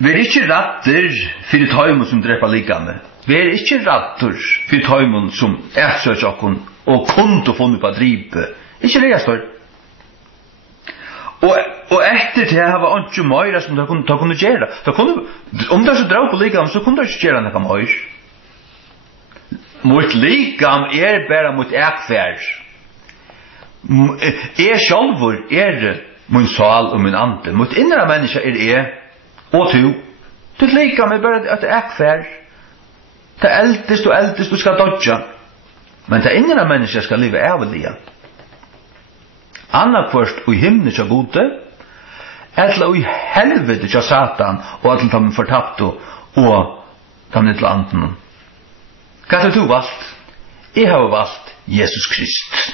vi ikke ratter for tøymon som drepa likame. Vi ikke ratter for tøymon som søk okkun og kunde funnet på dripe. Ikke det jeg står. Og etter til jeg var ikke møyre som de kunne gjøre. Om de så drar på likame, så kunne de ikke gjøre noe møyre. Mot likam bare mot ekvær. Sjálvur min sal og min ande. Mot innra menneska og tu. Det likam bare at ekvær. Det eldest du skal dodja. Men det innra menneska skal leve ævelige. Anna først og i himne tja gode, etla og i helvete tja satan, og etla ta min fortapto, og ta min etla anden. Hva har du valgt? Jeg har valgt Jesus Krist.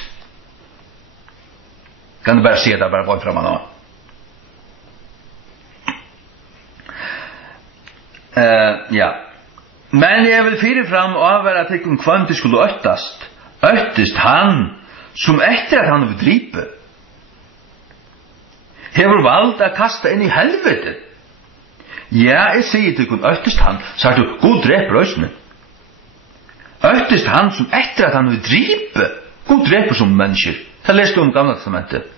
Kan du bare se det, bare gå frem nå? Ja. Men jeg vil fire fram og avvære at jeg kvanti skulle øttast. Øttest han, som etter at han vil dripe, hever valgt å kasta inn i helvete. Ja, jeg sier til kun øttest han, så har du god dreper øsne. Øttest han som etter at han vil dripe, god dreper som mennesker. Det leste om Gamla testamentet.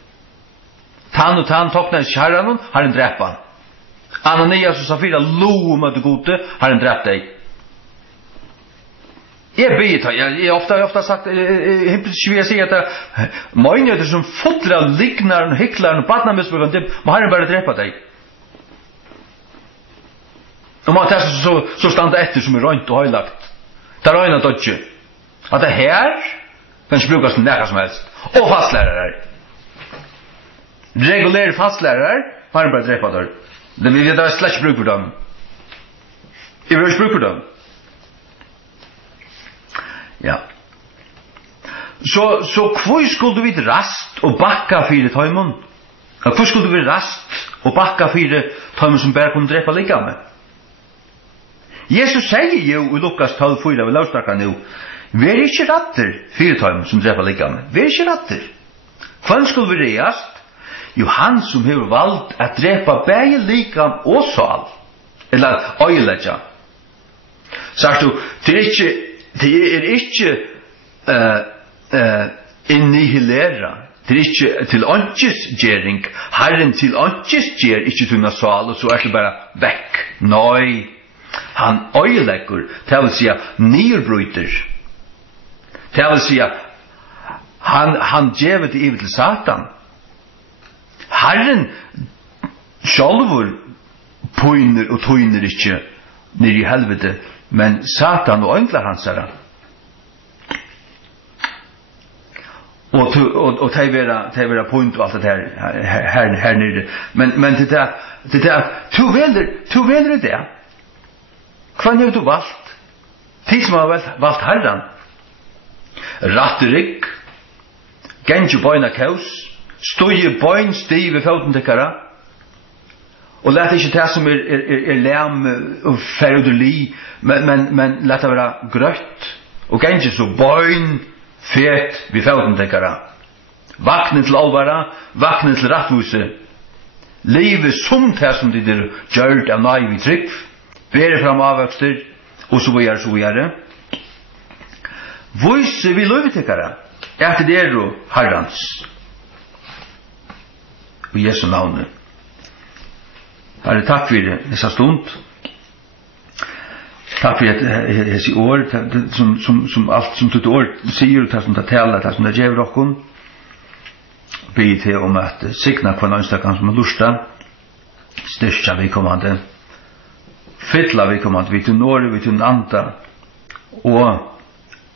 Tann og tann tokna i kjarranon, har en drepa. Ananias og Safira lo om at du gode, har en drept deg. Jeg ofta sagt, jeg vil si at mange som fotler, liknar, hiklar, badnamisbrukar, må har en bare drepa deg. Og man tar så standa etter som røynt og høylagt. Det er røyna dodge. At det her kan ikke brukes næra som helst. Og fastlærere. Regulære fastlærere har en bare drepa der. Det vil jeg da slett ikke bruke for dem. Jeg vil ikke bruke for dem. Ja. Så hvor skulle du vidt rast og bakka fire tøymon? Hvor skulle du vidt rast og bakka fire tøymon som bare kunne drepa lika med? Jesus sier jo i Lukas 12:4 ved lovstakka nå, vi ikke ratter fire tøymon som drepa lika med. Vi ikke ratter. Hvem skulle vi reast? Jo, han som har valgt at drepa begge likam og sal, eller øyeledja. Sagt du, det er ikke innihilera, det er ikke til åndsgjering, Herren til åndsgjer ikke tunna sal, og så er det bare vekk. Nei, han øyelegger, det vil si nyrbryter. Det vil si han gjever det ivet til Satan. Herren sjálvur poiner og tøyner ikke nere i helvete, men Satan og ønglar hans herra. Og det vera point og alt det her nere. Men det er to veler det. Hva har du valgt? Tid som har valgt herran. Ratterik, genju bøyna kaus, støye bøyn stiv ved foten til kara, og lett ikke det som lem og ferudeli, men lett det være grøtt, og genji så bøyn fet ved foten til kara. Vakne til alvara, vakne til rattvuse, livet som det som de gjørt av nøy vi trygg, bere fram avvøkster, og så videre, Vise vi løyvetekara, at det Herrans. Og Jesu navnet. Herre, takk for dessa stund. Takk for desse år, som alt som tutt år sier, det som det taler, det som det gjør dere. Be til om at signa på en ønstakan som lusta, styrkja vi kommande, fylla vi kommande, vi til nåre, vi til anta, og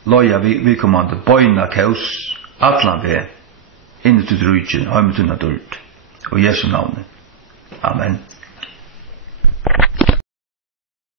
loja vi kommande, bøyna kaus, atlan vi, inni til drujtjen, heimutunna dult, og Jesu navnet. Amen.